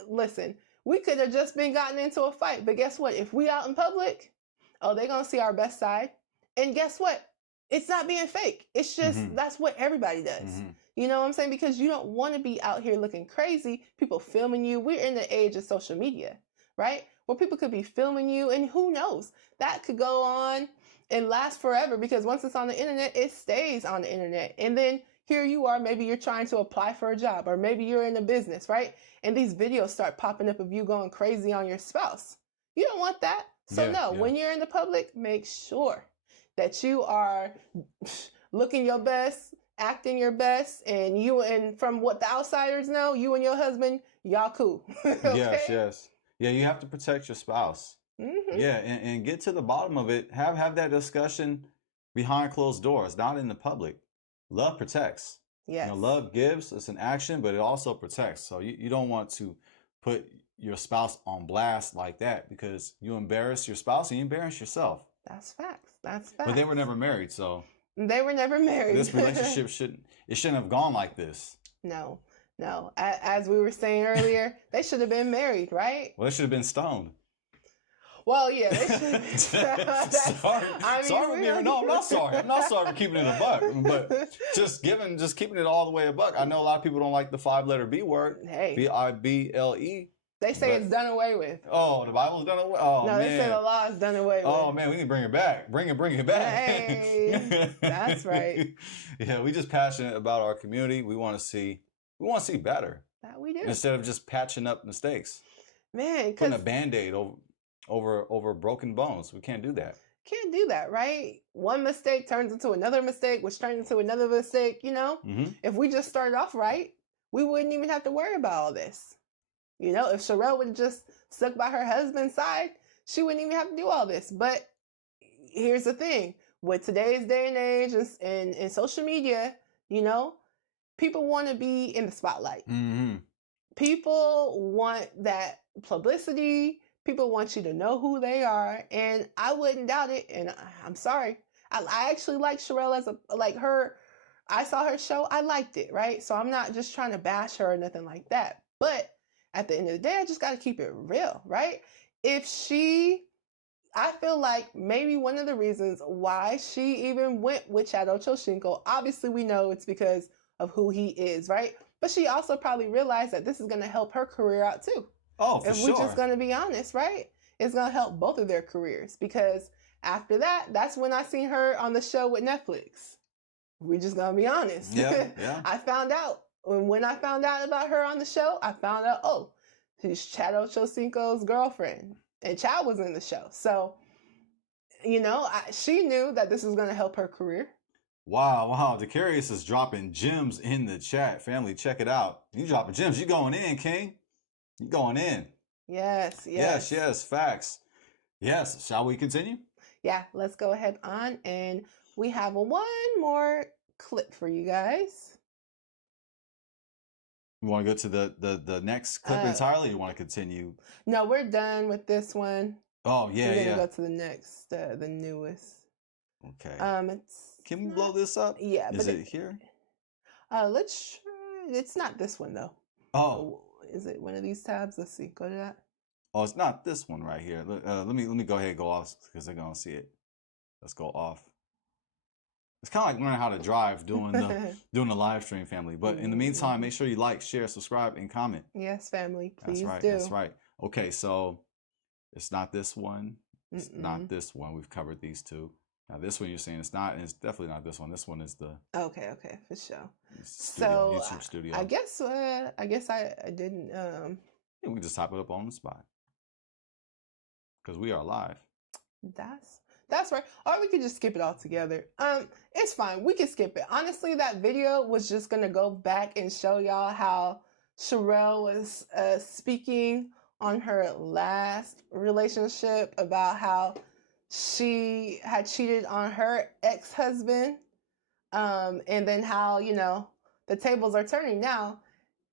have just been gotten into a fight, but guess what? If we out in public, they're going to see our best side. And guess what? It's not being fake. It's just, that's what everybody does. Mm-hmm. You know what I'm saying? Because you don't want to be out here looking crazy, people filming you. We're in the age of social media, right? Where people could be filming you, and who knows? That could go on and last forever, because once it's on the internet, it stays on the internet. And then here you are, maybe you're trying to apply for a job, or maybe you're in a business, right? And these videos start popping up of you going crazy on your spouse. You don't want that. So when you're in the public, make sure that you are looking your best, acting your best, and from what the outsiders know, you and your husband, y'all cool. Okay? Yes. Yeah, you have to protect your spouse. Mm-hmm. Yeah, and get to the bottom of it. Have that discussion behind closed doors, not in the public. Love protects. Yes. Love gives. It's an action, but it also protects. So you don't want to put your spouse on blast like that, because you embarrass your spouse and you embarrass yourself. That's facts. But they were never married, so they were never married. This relationship shouldn't have gone like this. No. As we were saying earlier, they should have been married, right? Well, they should have been stoned. Well, yeah, they should. Sorry I'm not sorry. I'm not sorry for keeping it a buck, but just keeping it all the way a buck. I know a lot of people don't like the 5-letter B word. Hey, Bible. They say it's done away with. Oh, the Bible's done away. Oh, no, man. They say the law is done away with. Oh man, we need to bring it back. Bring it back. Hey, that's right. Yeah, we just passionate about our community. We want to see better. That we do. Instead of just patching up mistakes. Man, putting a Band-Aid over broken bones. We can't do that. Can't do that, right? One mistake turns into another mistake, which turns into another mistake, Mm-hmm. If we just started off right, we wouldn't even have to worry about all this. If Sharelle would have just stuck by her husband's side, she wouldn't even have to do all this. But here's the thing. With today's day and age and social media, people want to be in the spotlight. Mm-hmm. People want that publicity. People want you to know who they are. And I wouldn't doubt it. And I'm sorry. I actually like Sharelle I saw her show. I liked it, right? So I'm not just trying to bash her or nothing like that. But at the end of the day, I just got to keep it real, right? If she I feel like maybe one of the reasons why she even went with Chad Ocho, obviously we know it's because of who he is, right? But she also probably realized that this is going to help her career out too. Oh, for If sure. we're just going to be honest, right? It's going to help both of their careers because after that, that's when I seen her on the show with Netflix. We're just going to be honest. Yeah. I found out. When I found out about her on the show, I found out, oh, she's Chad Ochocinco's girlfriend. And Chad was in the show. So, she knew that this was going to help her career. Wow. Decarius is dropping gems in the chat. Family, check it out. You dropping gems. You going in, King. You going in. Yes. Facts. Yes. Shall we continue? Yeah, let's go ahead on. And we have one more clip for you guys. You want to go to the next clip entirely, or you want to continue? No, we're done with this one. Oh, yeah, We're gonna go to the next, the newest. Okay. Can we blow this up? Yeah. Is it here? Let's try. It's not this one, though. Oh. Is it one of these tabs? Let's see. Go to that. Oh, it's not this one right here. Let me go ahead and go off because they're gonna see it. Let's go off. It's kind of like learning how to drive doing the live stream, family. But in the meantime, make sure you like, share, subscribe, and comment. Yes, family. Please do. That's right. Okay, so it's not this one. It's not this one. We've covered these two. Now this one you're saying it's not, and it's definitely not this one. This one is the okay, for sure. Studio, YouTube studio. I guess I didn't. Yeah, we can just type it up on the spot because we are live. That's right. Or we could just skip it all together. It's fine. We can skip it. Honestly, that video was just gonna go back and show y'all how Sharelle was speaking on her last relationship about how she had cheated on her ex-husband. And then how, the tables are turning now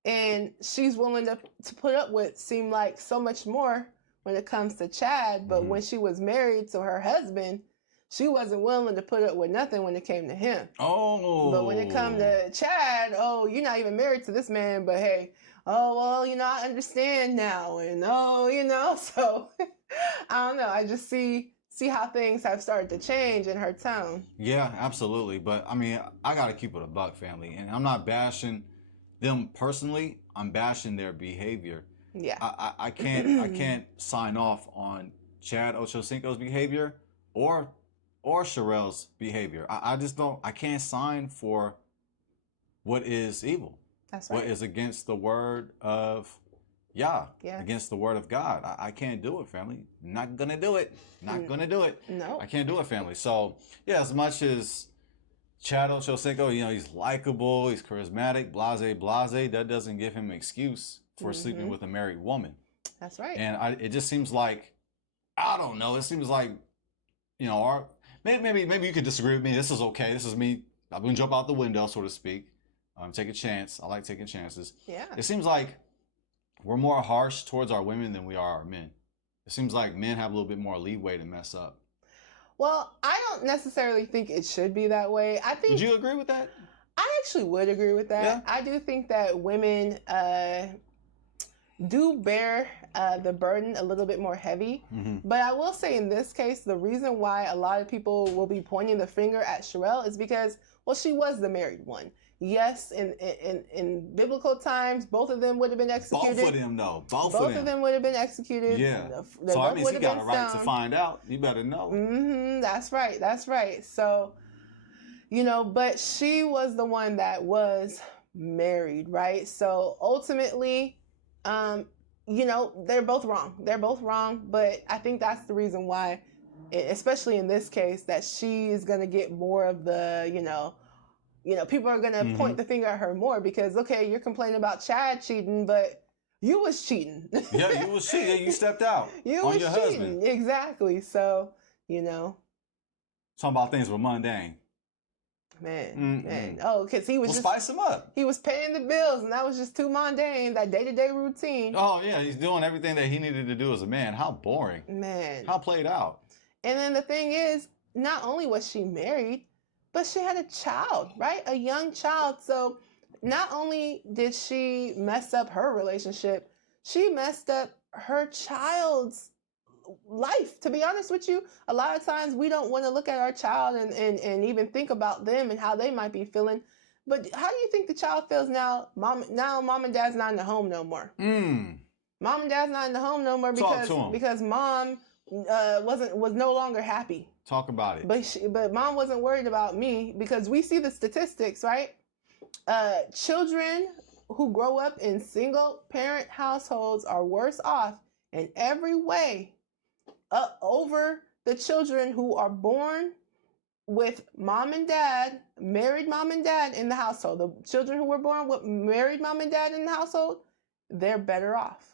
and she's willing to put up with seem like so much more when it comes to Chad, but when she was married to her husband, she wasn't willing to put up with nothing when it came to him. Oh. But when it come to Chad, oh, you're not even married to this man, but hey, oh, well, I understand now. And so I don't know. I just see how things have started to change in her tone. Yeah, absolutely. But I mean, I got to keep it a buck, family. And I'm not bashing them personally. I'm bashing their behavior. Yeah. I can't sign off on Chad Ochocinco's behavior or Sharelle's behavior. I just don't. I can't sign for what is evil. That's right. What is against the word of against the word of God. I can't do it, family. Not gonna do it. Not gonna do it. No. I can't do it, family. So yeah, as much as Chad Ochocinco, he's likable, he's charismatic, blase. That doesn't give him an excuse for sleeping with a married woman. That's right. And it just seems like, I don't know. It seems like, maybe you could disagree with me. This is okay. This is me. I'm gonna jump out the window, so to speak. Take a chance. I like taking chances. Yeah. It seems like we're more harsh towards our women than we are our men. It seems like men have a little bit more leeway to mess up. Well, I don't necessarily think it should be that way. Would you agree with that? I actually would agree with that. Yeah. I do think that women do bear the burden a little bit more heavy. But I will say in this case, the reason why a lot of people will be pointing the finger at Sharelle is because, well, she was the married one. Yes, in biblical times, both of them would have been executed. Both of them, though. Both of them would have been executed. Yeah. So I mean, you got a right to find out. You better know. That's right. So, but she was the one that was married, right? So ultimately, they're both wrong. But I think that's the reason why, especially in this case, that she is going to get more of the, people are going to point the finger at her more because, okay, you're complaining about Chad cheating, but you was cheating. Yeah, you was cheating. You stepped out you on was your cheating. husband. Exactly. So, Talking about things were mundane. Man. Oh, because he was spice him up. He was paying the bills, and that was just too mundane, that day-to-day routine. Oh, yeah, he's doing everything that he needed to do as a man. How boring. Man. How played out. And then the thing is, not only was she married, but she had a child, right? A young child. So not only did she mess up her relationship, she messed up her child's life. To be honest with you, a lot of times we don't want to look at our child and even think about them and how they might be feeling. But how do you think the child feels now? Mom and dad's not in the home no more. Mom and dad's not in the home no more because mom was no longer happy. Talk about it. But mom wasn't worried about me, because we see the statistics, right? Children who grow up in single parent households are worse off in every way over the children who are born with married mom and dad in the household. The children who were born with married mom and dad in the household, they're better off.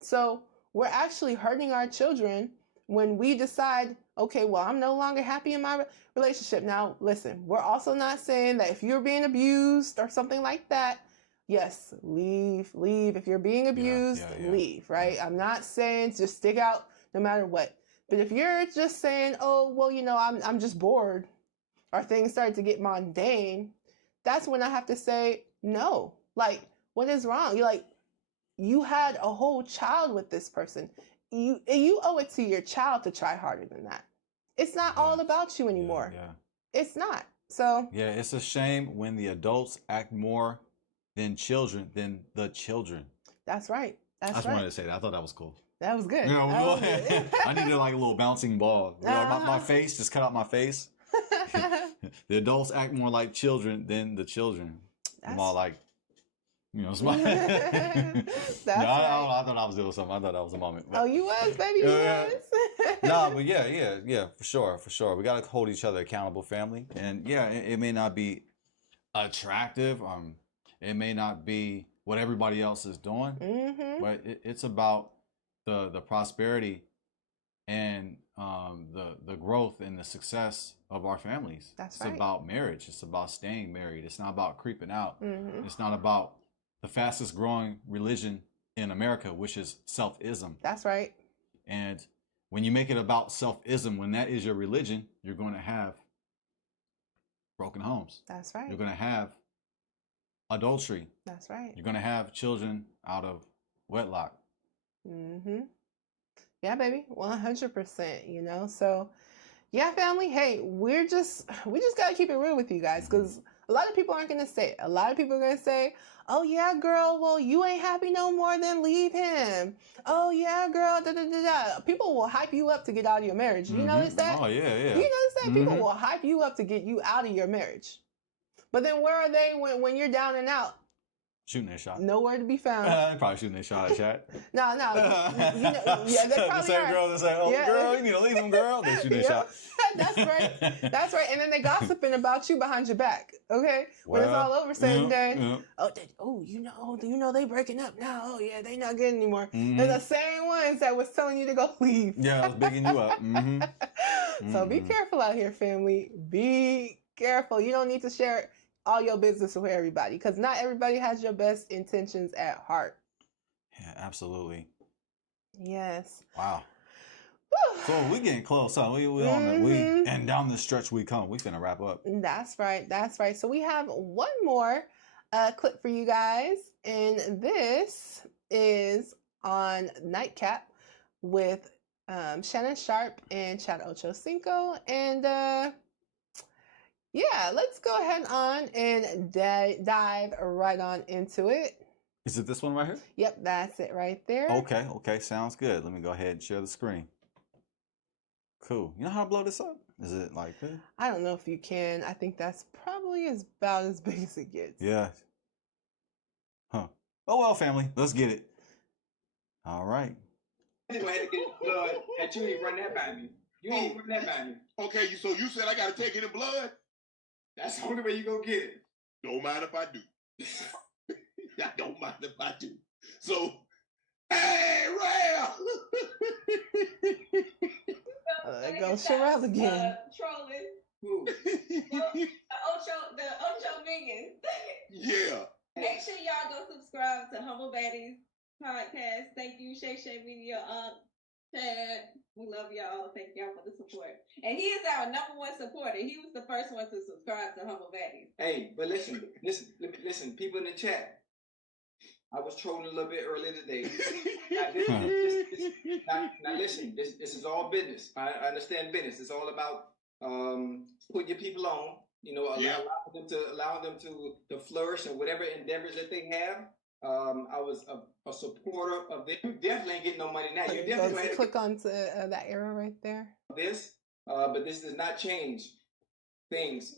So we're actually hurting our children when we decide, okay, well, I'm no longer happy in my relationship. Now, listen, we're also not saying that if you're being abused or something like that, yes, leave. If you're being abused, leave, right? I'm not saying just stick out no matter what. But if you're just saying, oh, well, I'm just bored, or things start to get mundane, that's when I have to say, no. Like, what is wrong? You had a whole child with this person. You owe it to your child to try harder than that. It's not all about you anymore. It's not. So yeah, it's a shame when the adults act more than the children. That's right. I just wanted to say that. I thought that was cool. That was good. I needed like a little bouncing ball. My face, just cut out my face. The adults act more like children than the children. More like, smile. I thought I was doing something. I thought that was a moment. But, oh, you was, baby. You was. No, but yeah, for sure. We got to hold each other accountable, family. And yeah, it may not be attractive. It may not be what everybody else is doing, but it's about the prosperity and the growth and the success of our families. That's it's right. about marriage. It's about staying married. It's not about creeping out. It's not about the fastest growing religion in America, which is self-ism. That's right. And when you make it about self-ism, when that is your religion, you're going to have broken homes. That's right. You're going to have adultery. That's right. You're going to have children out of wedlock. Yeah, baby. 100%, So yeah, family, hey, we just got to keep it real with you guys, because a lot of people aren't going to say it. A lot of people are going to say, oh yeah, girl, well, you ain't happy no more, then leave him. Oh yeah, girl, People will hype you up to get out of your marriage. You notice that? Oh yeah. You notice that? People will hype you up to get you out of your marriage. But then where are they when you're down and out? Shooting their shot. Nowhere to be found. Probably shooting their shot at chat. No. Yeah, they probably the same girl that say, "Oh, girl, you need to leave them, girl." They shoot their shot. That's right. That's right. And then they gossiping about you behind your back. Okay, when it's all over, saying that, you know they breaking up now. Oh yeah, they not good anymore. They're the same ones that was telling you to go leave. Yeah, I was bigging you up. So be careful out here, family. Be careful. You don't need to share all your business with everybody, because not everybody has your best intentions at heart. Yeah, absolutely. Yes. Wow. So we getting close, huh? We and down the stretch we come. We finna wrap up. That's right. So we have one more clip for you guys, and this is on Nightcap with Shannon Sharp and Chad Ocho Cinco, and yeah, let's go ahead on and dive right on into it. Is it this one right here? Yep, that's it right there. Okay, sounds good. Let me go ahead and share the screen. Cool. You know how to blow this up? Is it like this? I don't know if you can. I think that's probably about as big as it gets. Yeah. Huh. Oh well, family. Let's get it. All right. Go ahead and get blood, and you ain't run that by me. You ain't run that by me. Okay, so you said I gotta take it in blood? That's the only way you gonna get it. Don't mind if I do. I don't mind if I do. So, hey, Rail! There goes Sharelle again. Trolling. Who? The Ocho minions. Yeah. Make sure y'all go subscribe to Humble Baddies podcast. Thank you, Shay Media. Chad, we love y'all. Thank y'all for the support. And he is our #1 supporter. He was the first one to subscribe to Humble Baddies. Hey, but listen, people in the chat. I was trolling a little bit earlier today. Now, Now listen, this is all business. I understand business. It's all about putting your people on. You know, allowing them to flourish in whatever endeavors that they have. I was a supporter of them. You definitely ain't getting no money now. You definitely go click onto that arrow right there. This, but this does not change things.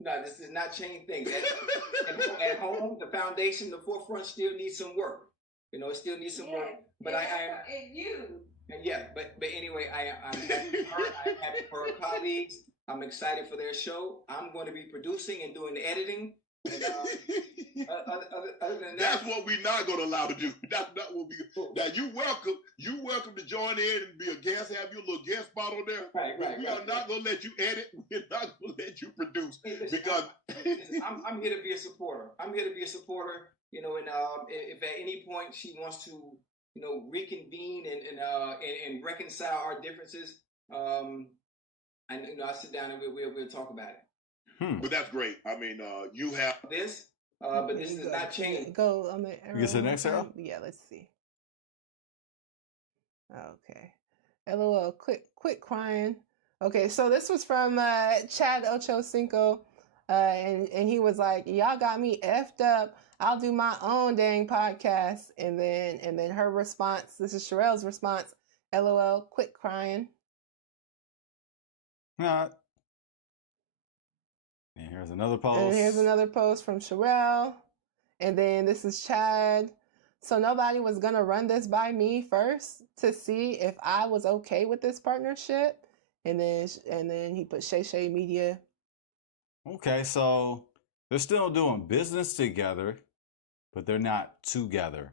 No, this does not change things. At home, the foundation, the forefront still needs some work. You know, it still needs some work. But I am. And you. And yeah, but anyway, I'm happy for her. I'm happy for her colleagues. I'm excited for their show. I'm going to be producing and doing the editing. And, other than that, that's what we're not going to allow to do. That's not what we. Now you welcome to join in and be a guest, have your little guest spot on there. Right. We are not going to let you edit. We're not going to let you produce because I'm here to be a supporter. I'm here to be a supporter. You know, and if at any point she wants to, you know, reconvene and reconcile our differences, and you know, I'll sit down and we'll talk about it. But that's great. I mean, you have this, but this does not change. Go on the arrow. You get to the next arrow? Yeah, let's see. Okay. LOL, quit crying. Okay, so this was from Chad Ocho Cinco, and he was like, "Y'all got me effed up. I'll do my own dang podcast." And then her response. This is Sharelle's response. LOL, quit crying. Nah. And here's another post. And here's another post from Sharelle. And then this is Chad. So nobody was going to run this by me first to see if I was okay with this partnership. And then he put Shay Media. Okay, so they're still doing business together, but they're not together.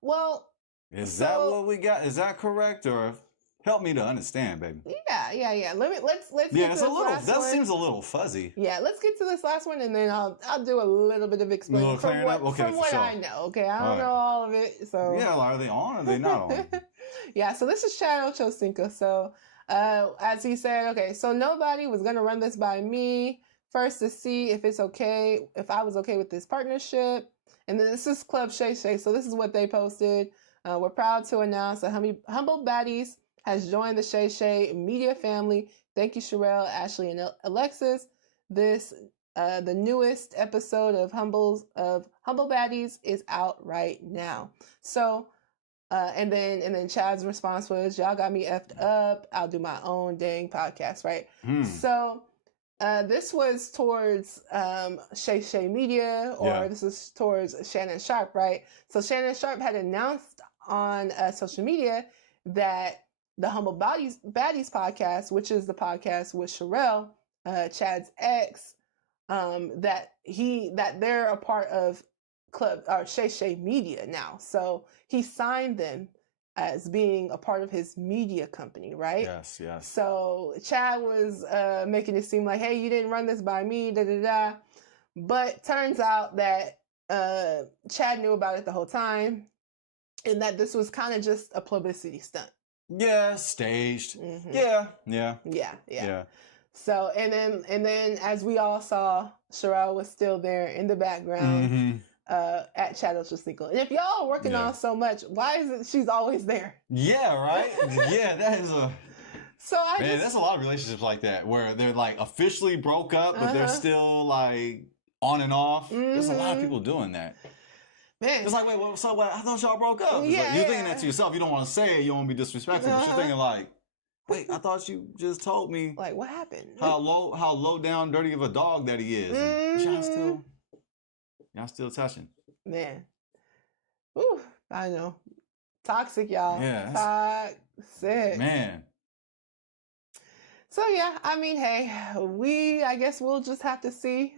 Well, is that what we got? Is that correct, or help me to understand, baby? Yeah. Let's yeah, get it's to a this little. last That one. seems a little fuzzy. Yeah, let's get to this last one, and then I'll do a little bit of explaining from what I know. Okay, I don't know all of it, so yeah, are they on or are they not on? Yeah, so this is Chad Ocho Cinco. So, as he said, okay, so nobody was gonna run this by me first to see if it's okay, if I was okay with this partnership. And then this is Club Shay. So this is what they posted. We're proud to announce that Humble Baddies has joined the Shay media family. Thank you, Sharelle, Ashley, and Alexis. This, the newest episode of Humble Baddies is out right now. So, and then Chad's response was, "Y'all got me effed up. I'll do my own dang podcast," right? So, this was towards Shay Media, or this is towards Shannon Sharpe, right? So Shannon Sharpe had announced on social media that the Humble Baddies podcast, which is the podcast with Sharelle, Chad's ex, that they're a part of Club or Shay Media now. So he signed them as being a part of his media company, right? Yes. So Chad was making it seem like, hey, you didn't run this by me, But turns out that Chad knew about it the whole time, and that this was kind of just a publicity stunt. Yeah, staged. Mm-hmm. Yeah. So and then as we all saw, Sharelle was still there in the background at Chad Ocho Cinco. And if y'all are working on so much, why is it she's always there? Yeah, right. Yeah, that is a. So there's a lot of relationships like that where they're like officially broke up, but they're still like on and off. There's a lot of people doing that. Man. It's like, wait, so what? I thought y'all broke up. It's like, you're thinking that to yourself. You don't want to say it. You don't want to be disrespectful. But you're thinking like, wait, I thought you just told me. Like, what happened? How low down, dirty of a dog that he is. And y'all still touching. Man. Ooh, I know. Toxic, y'all. Yeah. Toxic. Man. So yeah, I mean, hey, I guess we'll just have to see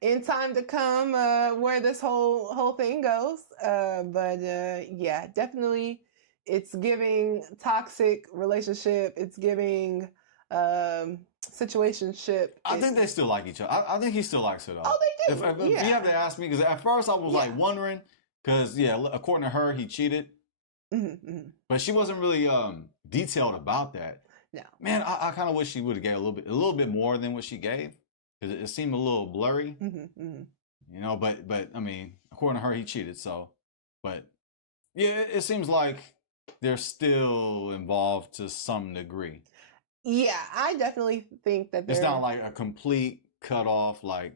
in time to come where this whole thing goes. But yeah, definitely it's giving toxic relationship. It's giving situationship. I think they still like each other. I think he still likes her though. Oh, they do. If you have to ask me, because at first I was like wondering, because according to her, he cheated. But she wasn't really detailed about that. No. Man, I kind of wish she would have gave a little bit more than what she gave, because it seemed a little blurry. You know, but I mean, according to her, he cheated. So, but Yeah, it seems like they're still involved to some degree. Yeah, I definitely think that It's they're. not like a complete cut off. Like,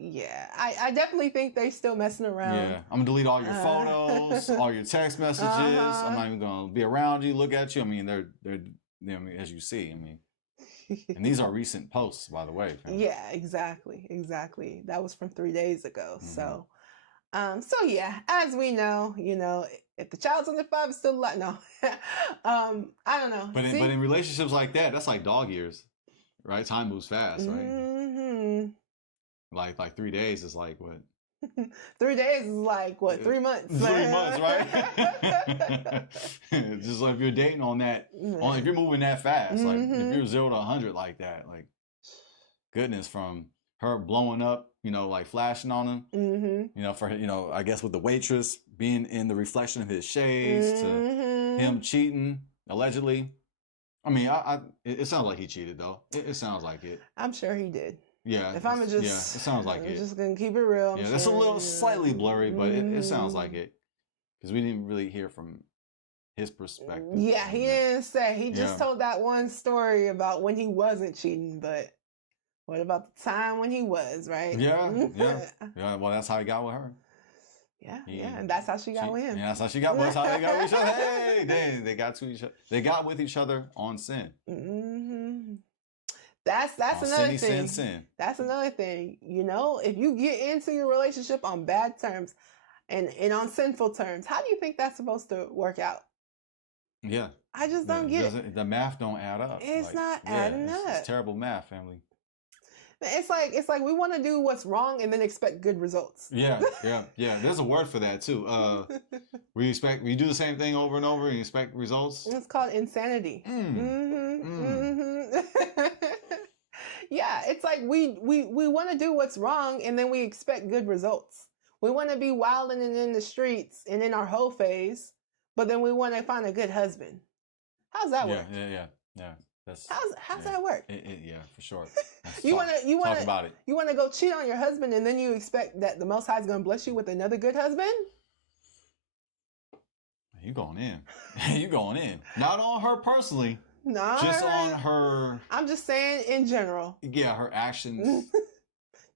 Yeah, I definitely think they still messing around. yeah, I'm gonna delete all your photos, all your text messages. I'm not even gonna be around you, look at you. I mean, they're I mean, as you see. I mean, and these are recent posts, by the way. Fam. Yeah, exactly. That was from 3 days ago. So yeah, as we know, if the child's under 5, it's still a lot. No, I don't know. But in relationships like that, that's like dog years, right? Time moves fast, right? Mm-hmm. Like 3 days is like what? 3 days is like what? 3 months. 3 months, right? Just like if you're dating on that, if you're moving that fast, like if you're 0 to 100 like that, like goodness, from her blowing up, like flashing on him, for I guess with the waitress being in the reflection of his shades, to him cheating allegedly. I mean, it sounds like he cheated though. It sounds like it. I'm sure he did. Yeah. If I'm just, it sounds like it. Just gonna keep it real. Yeah, that's a little slightly blurry, but it sounds like it, because we didn't really hear from his perspective. Yeah, he didn't say. He just told that one story about when he wasn't cheating, but what about the time when he was, right? Yeah. Well, that's how he got with her. Yeah, and that's how she got with him. Yeah, that's how she got. That's how they got with each other. Hey, they got to each other. They got with each other on sin. That's another thing. Sin. That's another thing. If you get into your relationship on bad terms and on sinful terms, how do you think that's supposed to work out? Yeah. I just don't get it. The math don't add up. It's not adding up. It's terrible math, family. It's like we want to do what's wrong and then expect good results. Yeah. There's a word for that too. We do the same thing over and over and expect results. It's called insanity. Yeah, it's like we want to do what's wrong and then we expect good results. We want to be wilding and in the streets and in our whole phase, but then we want to find a good husband. How's that work? Yeah. How's that work? Yeah, for sure. Talk about it. You want to go cheat on your husband and then you expect that the Most High is going to bless you with another good husband? You going in? You going in? Not on her personally. No, just on her. I'm just saying in general. Yeah, her actions.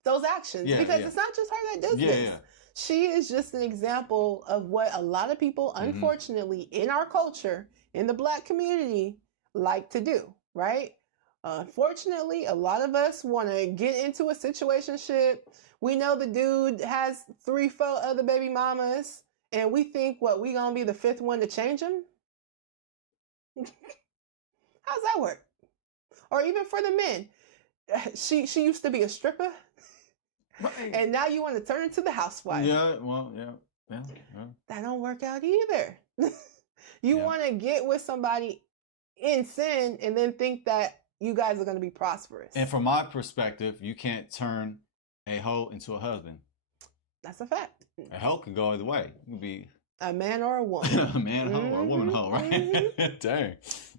Those actions, because it's not just her that does this. Yeah. She is just an example of what a lot of people, unfortunately, in our culture, in the Black community, like to do, right? Unfortunately, a lot of us want to get into a situationship. We know the dude has 3-4 other baby mamas, and we think, we gonna be the 5th one to change him? How's that work? Or even for the men, she used to be a stripper, right, and now you want to turn into the housewife. Yeah, well, yeah. That don't work out either. You want to get with somebody in sin and then think that you guys are going to be prosperous. And from my perspective, you can't turn a hoe into a husband. That's a fact. A hoe can go either way. You can be a man or a woman. A man hoe or a woman hoe, right? Dang.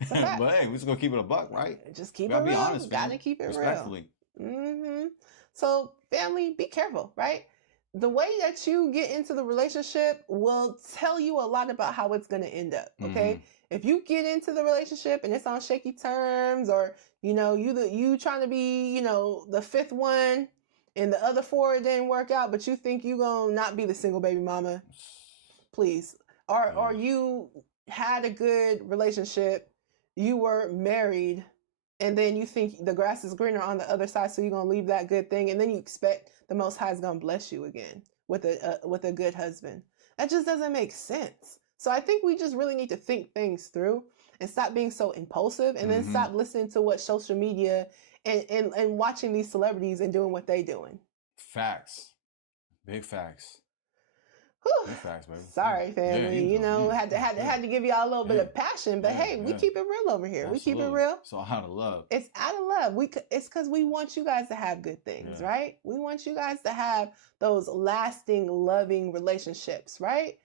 But hey, we're just gonna keep it a buck, right? Just keep it real. Be honest, gotta keep it respectfully. Real. So family, be careful, right? The way that you get into the relationship will tell you a lot about how it's gonna end up. Okay. If you get into the relationship and it's on shaky terms, or you trying to be the 5th one and the other 4 didn't work out, but you think you gonna not be the single baby mama, please. Or you had a good relationship, you were married, and then you think the grass is greener on the other side, so you're gonna leave that good thing, and then you expect the Most High is gonna bless you again with a good husband. That just doesn't make sense. So I think we just really need to think things through and stop being so impulsive, and then stop listening to what social media and watching these celebrities and doing what they doing. Facts. Big facts. Whew. Big facts, baby. Sorry, family. Had to give y'all a little bit of passion, but we keep it real over here. Absolutely. We keep it real. So out of love. It's out of love. It's because we want you guys to have good things, right? We want you guys to have those lasting, loving relationships, right?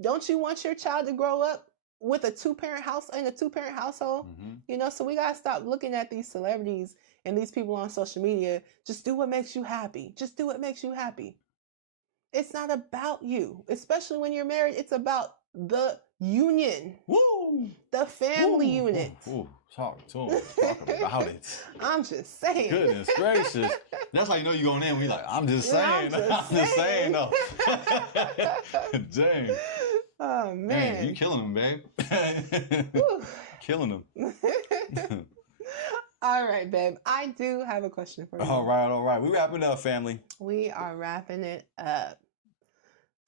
Don't you want your child to grow up with a 2-parent house in a 2-parent household? So we gotta stop looking at these celebrities and these people on social media. Just do what makes you happy. Just do what makes you happy. It's not about you, especially when you're married. It's about the union, Woo! the family Woo! unit. Ooh, talk to him. Talk about it. I'm just saying. Goodness gracious. That's how you know you're going in. We like, I'm just saying. I'm just saying. though. Dang. Oh, man. You killing him, babe. Killing him. All right, babe. I do have a question for you. All right. We wrapping up, family. We are wrapping it up.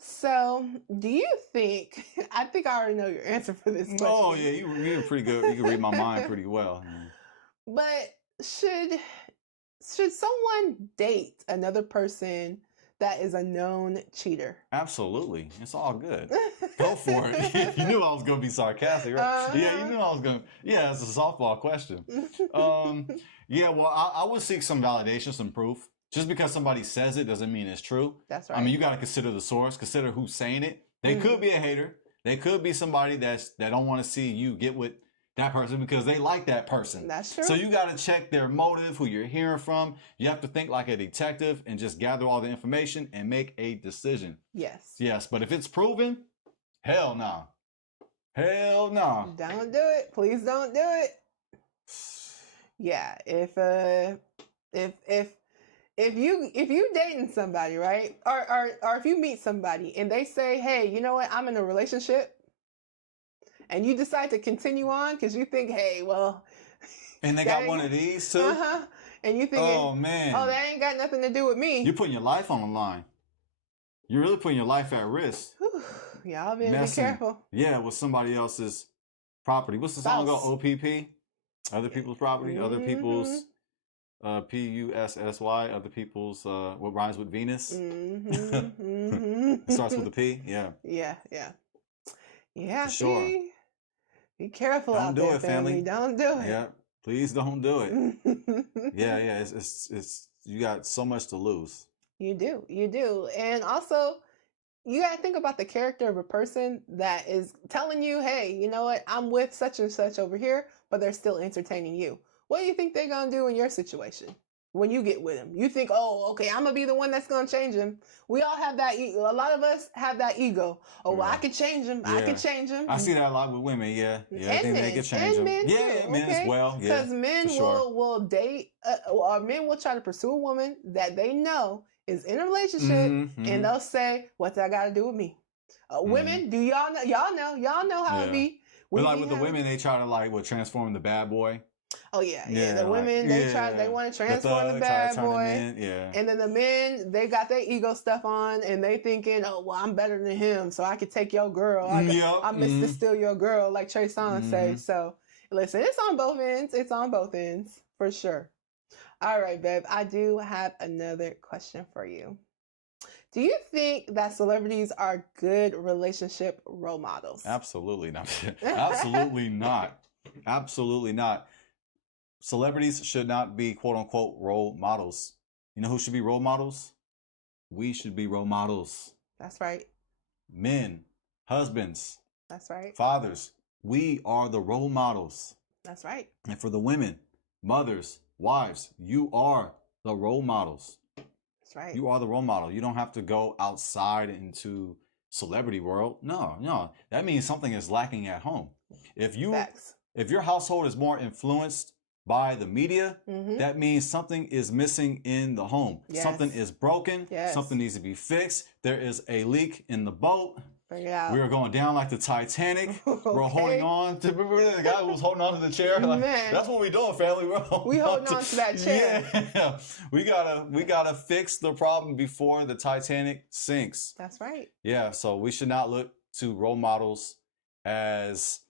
So, do you think, I think I already know your answer for this question. Oh, yeah, you're pretty good. You can read my mind pretty well. But should someone date another person that is a known cheater? Absolutely. It's all good. Go for it. You knew I was going to be sarcastic, right? Yeah, you knew I was going to. Yeah, it's a softball question. Yeah, well, I would seek some validation, some proof. Just because somebody says it doesn't mean it's true. That's right. I mean, you got to consider the source, consider who's saying it. They could be a hater. They could be somebody that don't want to see you get with that person because they like that person. That's true. So you got to check their motive, who you're hearing from. You have to think like a detective and just gather all the information and make a decision. Yes. Yes, but if it's proven, hell no. Hell no. Don't do it. Please don't do it. Yeah, if you dating somebody, right? Or if you meet somebody and they say, "Hey, you know what? I'm in a relationship." And you decide to continue on because you think, "Hey, well," and they got one of these too. And you think, "Oh man, oh, that ain't got nothing to do with me." You're putting your life on the line. You're really putting your life at risk. Y'all better be careful. Yeah, with somebody else's property. What's the song called? OPP? Other people's property. Other people's. PUSSY, other people's, what rhymes with Venus? It starts with a P, yeah. Yeah. For sure. Be careful don't out do there, it, family. Don't do it. Yeah, please don't do it. Yeah, it's you got so much to lose. You do. And also, you got to think about the character of a person that is telling you, hey, you know what, I'm with such and such over here, but they're still entertaining you. What do you think they're going to do in your situation when you get with them? You think, oh, okay, I'm going to be the one that's going to change him. We all have that. A lot of us have that ego. Oh, well, I can change him. I can change him. I see that a lot with women, yeah. And I think they can change them. Men yeah, too, men as well. Yeah, because men will date, or men will try to pursue a woman that they know is in a relationship, and they'll say, what's that got to do with me? Women, do y'all know? Y'all know how it be. But like with the women, they try to transform the bad boy. Oh yeah. The women they want to transform the bad boy, and then the men they got their ego stuff on, and they thinking, oh well, I'm better than him, so I could take your girl. I'm Mr. Steal your girl, like Trey Songz say. So listen, it's on both ends. It's on both ends for sure. All right, babe. I do have another question for you. Do you think that celebrities are good relationship role models? Absolutely not. Absolutely not. Absolutely not. Celebrities should not be quote unquote role models. You know who should be role models? We should be role models. That's right. Men, husbands. That's right. Fathers. We are the role models. That's right. And for the women, mothers, wives, you are the role models. That's right. You are the role model. You don't have to go outside into celebrity world. No. That means something is lacking at home. If your household is more influenced by the media, that means something is missing in the home. Yes. Something is broken. Yes. Something needs to be fixed. There is a leak in the boat. Bring it out. We are going down like the Titanic. We're holding on to the guy who was holding on to the chair. Like, that's what we're doing, family. We holding on to that chair. Yeah. We gotta fix the problem before the Titanic sinks. That's right. Yeah. So we should not look to role models as.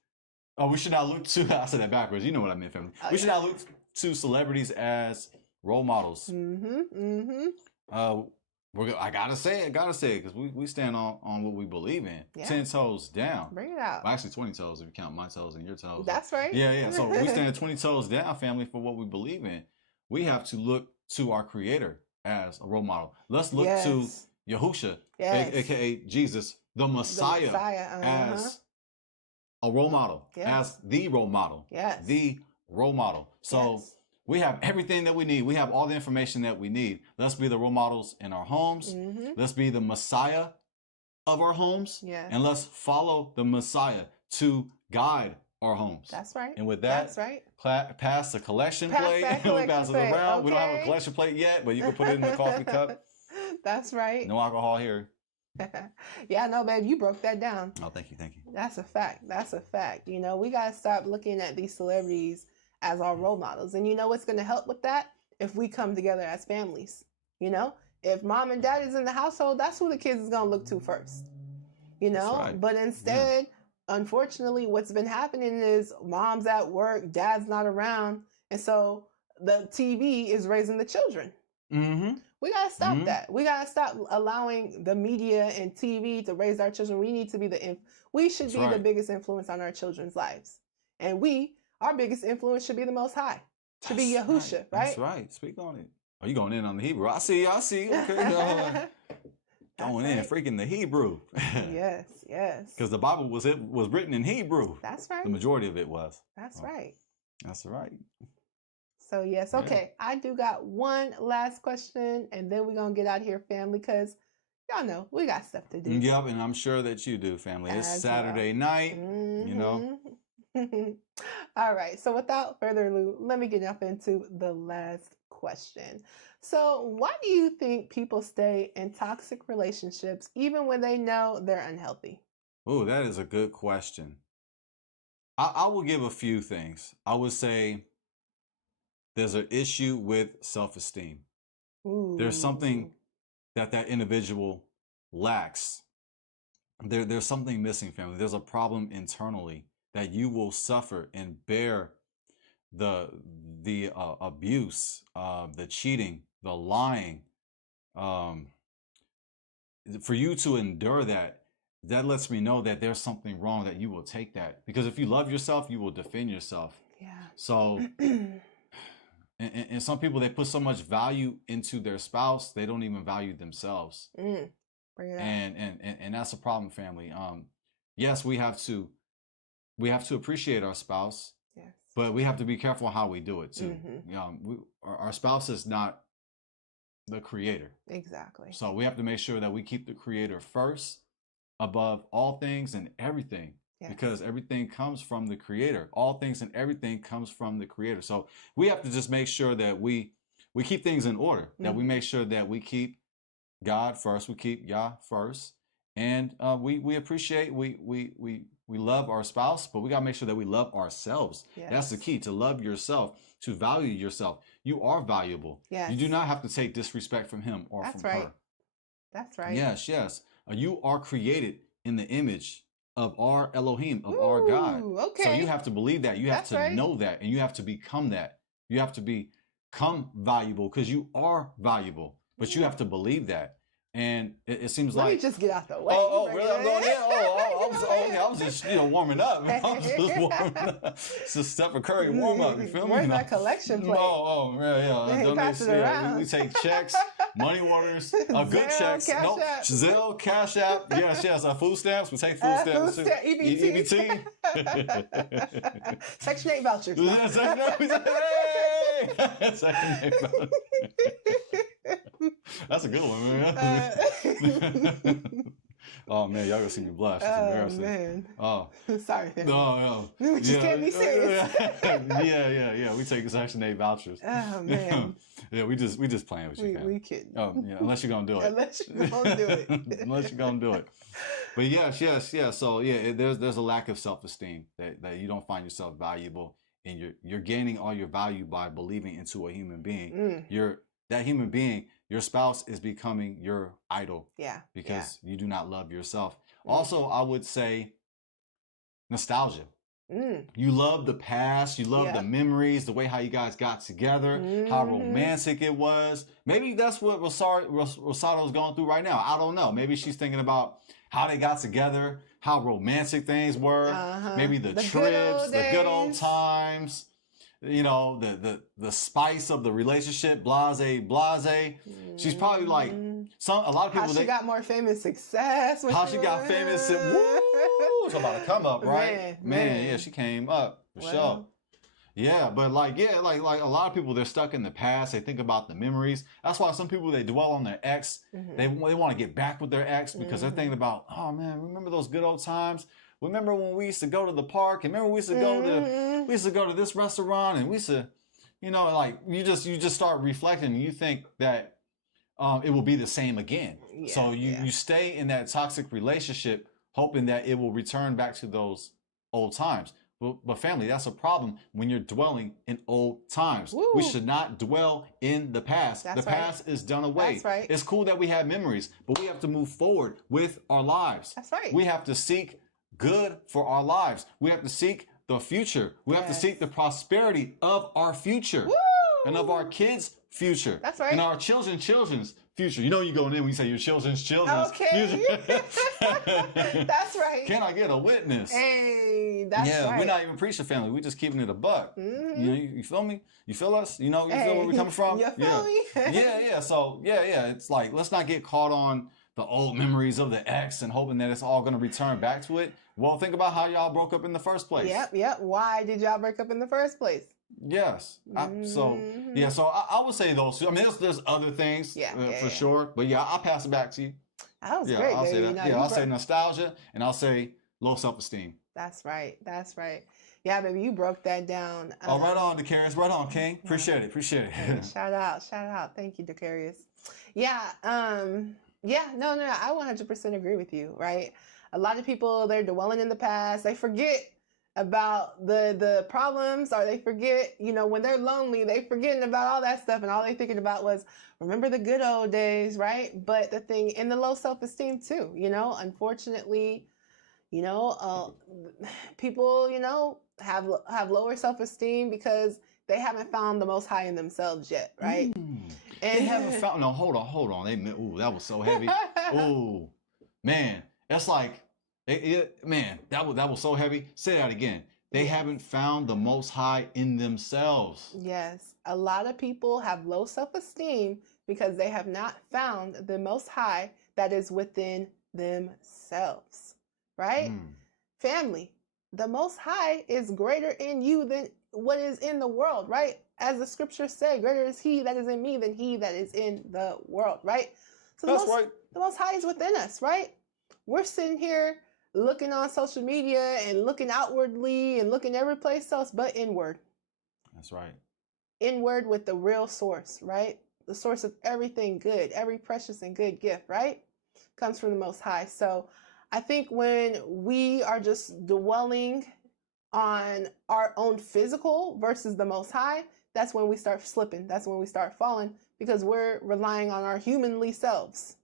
Oh, we should not look to. I said that backwards. You know what I meant, family. We should not look to celebrities as role models. I gotta say it, because we stand on what we believe in. Yeah. 10 toes down. Bring it out. Well, actually 20 toes if you count my toes and your toes. That's right. Yeah. So we stand 20 toes down, family, for what we believe in. We have to look to our Creator as a role model. Let's look to Yahusha, aka Jesus, the Messiah. As a role model, as the role model. Yes. The role model. So we have everything that we need. We have all the information that we need. Let's be the role models in our homes. Let's be the Messiah of our homes, Yes. and let's follow the Messiah to guide our homes. That's right. And with that, that's right. pass the collection Pass plate. that We collection pass it plate, around. We don't have a okay? collection plate yet, but you can put it in the coffee cup. That's right. No alcohol here. Yeah, no, babe, you broke that down. Oh, thank you. That's a fact. That's a fact. You know, we got to stop looking at these celebrities as our role models. And you know what's going to help with that? If we come together as families. You know, if mom and dad is in the household, that's who the kids is going to look to first. You know, right. But instead, unfortunately, what's been happening is mom's at work, dad's not around. And so the TV is raising the children. Mm-hmm. We got to stop that. We got to stop allowing the media and TV to raise our children. We need to be we should be the biggest influence on our children's lives. And our biggest influence should be the Most High. Should be Yahusha, right? That's right. Speak on it. Oh, you going in on the Hebrew. I see. Okay. Going in, freaking the Hebrew. Yes. Because the Bible was written in Hebrew. That's right. The majority of it was. That's right. That's right. So, yes, okay. I do got one last question, and then we're going to get out of here, family, because y'all know we got stuff to do. Yep, and I'm sure that you do, family. It's Saturday night, you know. All right, so without further ado, let me get up into the last question. So, why do you think people stay in toxic relationships even when they know they're unhealthy? Oh, that is a good question. I will give a few things. I would say there's an issue with self-esteem. There's something that individual lacks. There's something missing, family. There's a problem internally that you will suffer and bear the abuse, the cheating, the lying. For you to endure that lets me know that there's something wrong, that you will take that. Because if you love yourself, you will defend yourself. Yeah. So... And some people, they put so much value into their spouse, they don't even value themselves. Bring it up. And that's a problem, family. Yes, we have to appreciate our spouse, yes, but we have to be careful how we do it too. Our spouse is not the creator. Exactly. So we have to make sure that we keep the creator first above all things and everything. Yes. Because everything comes from the creator. All things and everything comes from the creator. So we have to just make sure that we keep things in order, that we make sure that we keep God first, we keep Yah first. And we appreciate, we love our spouse, but we got to make sure that we love ourselves. Yes. That's the key, to love yourself, to value yourself. You are valuable. Yes. You do not have to take disrespect from him or from her. That's right. Yes. You are created in the image of our Elohim, of our God. Okay. So you have to believe that. You have to know that, and you have to become that. You have to become valuable, because you are valuable, but you have to believe that. And it seems Let like... me just get out the way. Really? I'm going in? I was just, warming up. I was just warming up. It's a Stephen Curry warm-up, you feel me? Where's that collection plate? Yeah. Pass it around. We take checks, money orders, good checks. Zelle, Cash App. Yes. Food stamps. We take food stamps. EBT. Section 8 vouchers. Section 8 vouchers. That's a good one, man. Oh man, y'all gonna see me blush. It's embarrassing. Man. Oh, sorry. No. We just can't be serious. Yeah. We take Section 8 vouchers. Oh man. Yeah, we just playing with you. We kidding. Oh yeah, unless you're gonna do it. Unless you're gonna do it. Unless you're gonna do it. But yes. So yeah, there's a lack of self-esteem that you don't find yourself valuable, and you're gaining all your value by believing into a human being. That human being, your spouse, is becoming your idol. Yeah. Because you do not love yourself. Also, I would say nostalgia. You love the past. You love the memories, the way how you guys got together, how romantic it was. Maybe that's what Rosato's going through right now. I don't know. Maybe she's thinking about how they got together, how romantic things were. Maybe the trips, the good old times. The spice of the relationship, blase. She's probably like a lot of people. How she got more fame and success. How she got famous. Woo! It's about to come up, right? Man. Yeah, she came up for sure. Yeah, but like a lot of people, they're stuck in the past. They think about the memories. That's why some people, they dwell on their ex. They want to get back with their ex because they're thinking about, oh man, remember those good old times? Remember when we used to go to the park? And remember we used to go to this restaurant, and we used to, like you just start reflecting, and you think that it will be the same again. Yeah, so you stay in that toxic relationship, hoping that it will return back to those old times. But family, that's a problem when you're dwelling in old times. Woo. We should not dwell in the past. That's the right. past is done away. That's right. It's cool that we have memories, but we have to move forward with our lives. That's right. We have to seek good for our lives. We have to seek the future. We have to seek the prosperity of our future. Woo. And of our kids' future. That's right. And our children's future. You know you're going in when you say your children's future. That's right. Can I get a witness? Hey, that's right. We're not even preaching family. We're just keeping it a buck. You feel me? You feel us? You feel where we're coming from? You feel me? So, it's like, let's not get caught on the old memories of the ex and hoping that it's all going to return back to it. Well, think about how y'all broke up in the first place. Yep. Why did y'all break up in the first place? Yes. So I would say those two. I mean, there's other things for sure. But I'll pass it back to you. That was great. I'll say that. I'll say nostalgia, and I'll say low self-esteem. That's right. Yeah, baby, you broke that down. Right on, Decarius. Right on, King. Appreciate it. Shout out. Thank you, Decarius. Yeah. No, I 100% agree with you, right? A lot of people, they're dwelling in the past. They forget about the problems, or they forget, when they're lonely, they forgetting about all that stuff, and all they thinking about was, remember the good old days, right? But the thing, in the low self-esteem too, unfortunately, people, have lower self-esteem because they haven't found the Most High in themselves yet, right? And they haven't found. No, hold on. That was so heavy. Ooh, man, that's like, man, that was so heavy. Say that again. They haven't found the Most High in themselves. Yes, a lot of people have low self-esteem because they have not found the Most High that is within themselves, right? Family, the Most High is greater in you than what is in the world, right? As the scriptures say, greater is He that is in me than he that is in the world, right? So the Most High is within us, right? We're sitting here looking on social media and looking outwardly and looking every place else but inward. That's right. Inward with the real source, right? The source of everything good, every precious and good gift, right? Comes from the Most High. So I think when we are just dwelling on our own physical versus the Most High, that's when we start slipping. That's when we start falling, because we're relying on our humanly selves.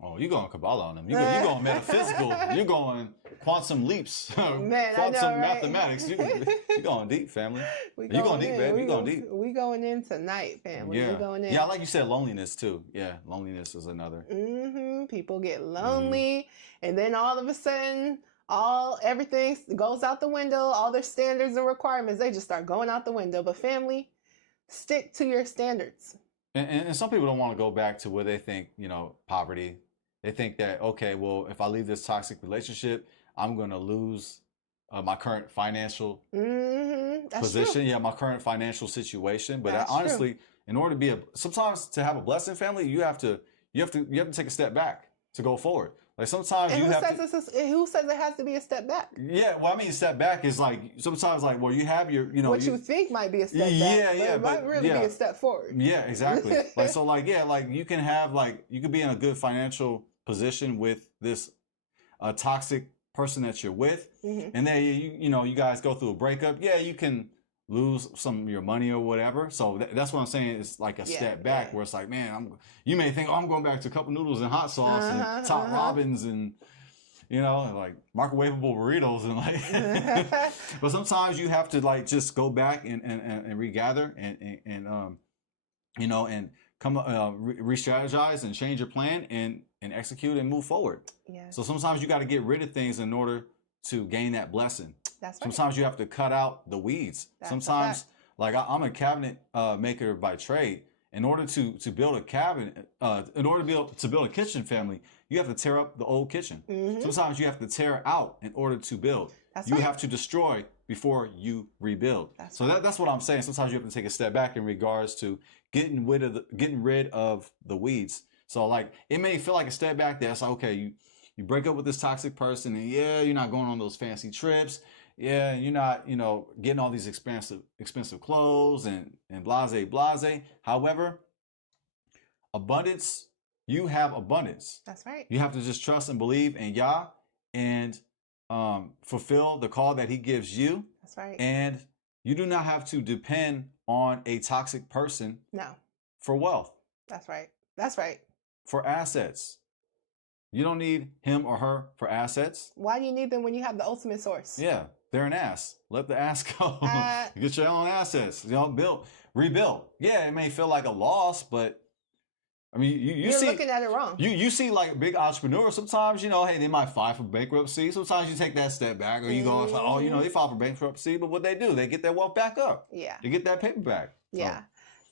Oh, you're going Kabbalah on them. You're going metaphysical. You're going quantum leaps. Man, quantum I know, right? mathematics. You're going deep, family. You're going deep, baby. You're going deep. We going in tonight, family. Yeah. We going in. Yeah, like you said, loneliness too. Yeah, loneliness is another. People get lonely, and then all of a sudden, everything goes out the window. All their standards and requirements, they just start going out the window. But family, stick to your standards. And some people don't want to go back to where they think, poverty. They think that, okay, well, if I leave this toxic relationship, I'm going to lose my current financial position. True. Yeah, my current financial situation. But That's honestly, in order to be sometimes to have a blessing, family, you have to take a step back to go forward. Like sometimes and you have to. Who says it has to be a step back? Yeah, well, I mean, step back is like sometimes like, well, you have your, what you think might be a step back, but it might really be a step forward. Yeah, exactly. You can have you could be in a good financial position with this toxic person that you're with, and then you guys go through a breakup. Yeah, you can lose some of your money or whatever. So that's what I'm saying. It's like a step back where it's like, man, you may think, I'm going back to cup of noodles and hot sauce and Top Robins and like microwavable burritos and but sometimes you have to just go back and regather and come re-strategize and change your plan and execute and move forward. Yes. So sometimes you got to get rid of things in order to gain that blessing. That's right. Sometimes you have to cut out the weeds. Sometimes, I'm a cabinet maker by trade. In order to build a cabinet, in order to build a kitchen, family, you have to tear up the old kitchen. Sometimes you have to tear out in order to build. You have to destroy before you rebuild. That's So that's what I'm saying. Sometimes you have to take a step back in regards to getting rid of the weeds. So like it may feel like a step back. That's like, okay, you break up with this toxic person, and yeah, you're not going on those fancy trips. Yeah, you're not, getting all these expensive clothes and blase. However, abundance, you have abundance. That's right. You have to just trust and believe in Yah and fulfill the call that he gives you. That's right. And you do not have to depend on a toxic person for wealth. That's right. That's right. For assets. You don't need him or her for assets. Why do you need them when you have the ultimate source? Yeah, they're an ass. Let the ass go. Get your own assets. Rebuild. Yeah, it may feel like a loss, but I mean, you're see, looking at it wrong. You see, like big entrepreneurs. Sometimes, hey, they might file for bankruptcy. Sometimes you take that step back, or you go, they file for bankruptcy. But what they do, they get their wealth back up. Yeah, they get that paper back. Yeah.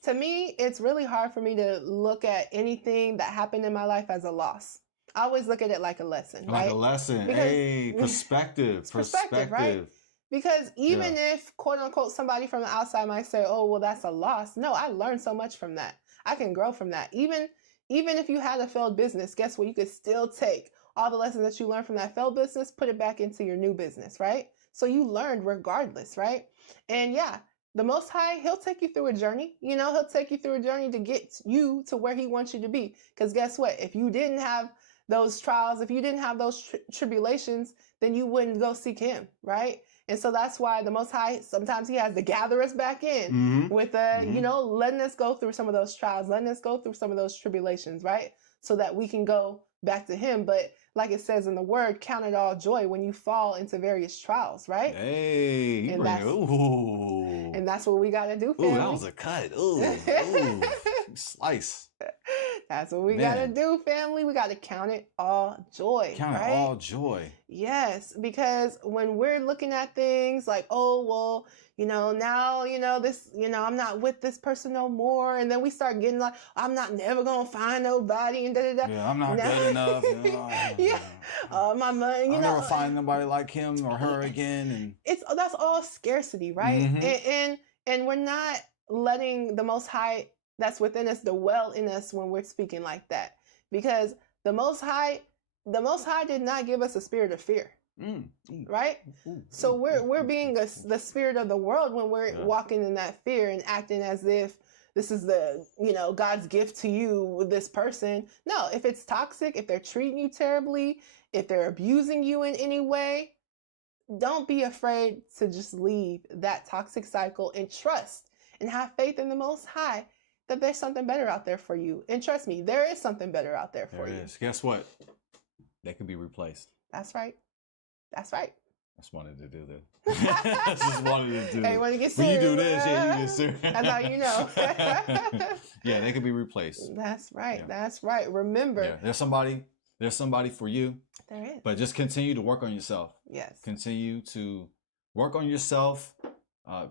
To me, it's really hard for me to look at anything that happened in my life as a loss. I always look at it like a lesson, right? Like a lesson. Hey, perspective. Perspective, right? Because even if, quote unquote, somebody from the outside might say, oh, well, that's a loss. No, I learned so much from that. I can grow from that. Even if you had a failed business, guess what? You could still take all the lessons that you learned from that failed business, put it back into your new business, right? So you learned regardless, right? And yeah, the Most High, he'll take you through a journey. He'll take you through a journey to get you to where he wants you to be. Because guess what? If you didn't have those trials, if you didn't have those tribulations, then you wouldn't go seek him, right? And so that's why the Most High, sometimes he has to gather us back in with, letting us go through some of those trials, letting us go through some of those tribulations, right? So that we can go back to him. But like it says in the word, count it all joy when you fall into various trials, right? Hey, and that's what we got to do, family. Ooh, that was a cut. Ooh, slice. That's what we got to do, family. We got to count it all joy. Count it all joy. Yes, because when we're looking at things like, oh, well, now, this, I'm not with this person no more. And then we start getting like, I'm not never going to find nobody. And da-da-da. Yeah, I'm not good enough. My money, I'll never find nobody like him or her again. And that's all scarcity, right? And we're not letting the Most High that's within us dwell in us when we're speaking like that. Because the Most High did not give us a spirit of fear. Right? So we're being the spirit of the world when we're walking in that fear and acting as if this is the, God's gift to you with this person. No, if it's toxic, if they're treating you terribly, if they're abusing you in any way, don't be afraid to just leave that toxic cycle and trust and have faith in the Most High that there's something better out there for you. And trust me, there is something better out there for you. There is. Guess what? They can be replaced. That's right. That's right. I just wanted to do that. I just wanted to do Hey, you want to get serious? When you do this, you get serious. That's how you know. Yeah, they can be replaced. That's right. Yeah. That's right. Remember. There's somebody for you. There is. But just continue to work on yourself. Yes. Continue to work on yourself.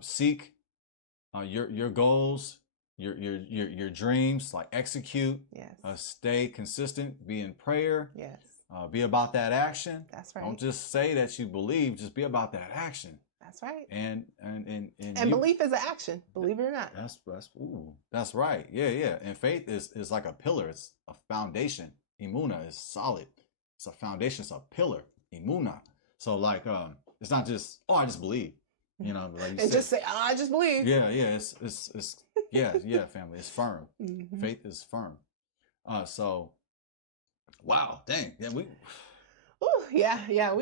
Seek your goals. Your dreams, like execute. Yes. Stay consistent. Be in prayer. Yes. Be about that action. That's right. Don't just say that you believe. Just be about that action. That's right. And belief is an action. Believe it or not. That's right. Yeah. And faith is like a pillar. It's a foundation. Imuna is solid. It's a foundation. It's a pillar. Imuna. So like it's not just I just believe. Like you said. Just say I just believe. Yeah. It's yeah, family. It's firm. Faith is firm. So, wow, dang, yeah, we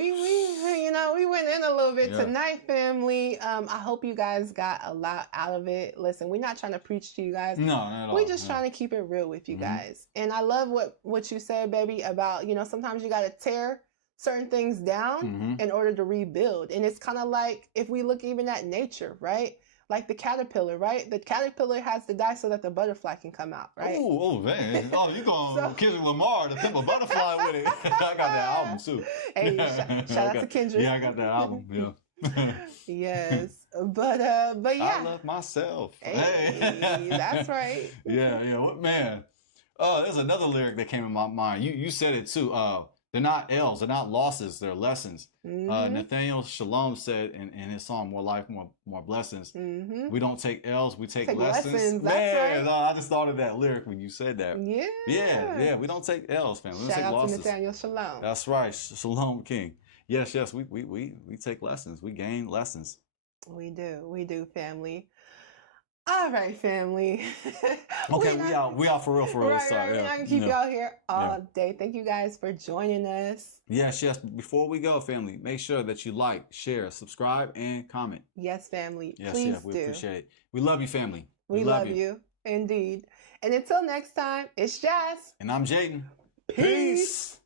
went in a little bit tonight, family. I hope you guys got a lot out of it. Listen, we're not trying to preach to you guys. No, not at all. We're just trying to keep it real with you guys. And I love what you said, baby, about sometimes you got to tear certain things down in order to rebuild. And it's kind of like if we look even at nature, right? Like the caterpillar, right? The caterpillar has to die so that the butterfly can come out, right? Oh, man. Oh, you gonna Kendrick Lamar to pimp a butterfly with it. I got that album, too. Hey, shout out to Kendrick. Yeah, I got that album, yeah. Yes. But yeah. I love myself. Hey, that's right. Yeah. Man. There's another lyric that came in my mind. You said it, too. They're not L's. They're not losses. They're lessons. Mm-hmm. Nathaniel Shalom said in his song "More Life, More Blessings," Mm-hmm. we don't take L's, we take lessons. lessons. That's right. I just thought of that lyric when you said that. Yeah. We don't take L's, fam. We don't Shout take out losses. to Nathaniel Shalom. That's right, Shalom King. Yes, we take lessons. We gain lessons. We do, family. All right, family. Okay, we out for real. Right, Sorry, we're not gonna keep y'all here all day. Thank you guys for joining us. Yes. Before we go, family, make sure that you like, share, subscribe, and comment. Yes, family. Yes, Please we do. appreciate it. We love you, family. We love you. Indeed. And until next time, it's Jazz. And I'm Jaden. Peace.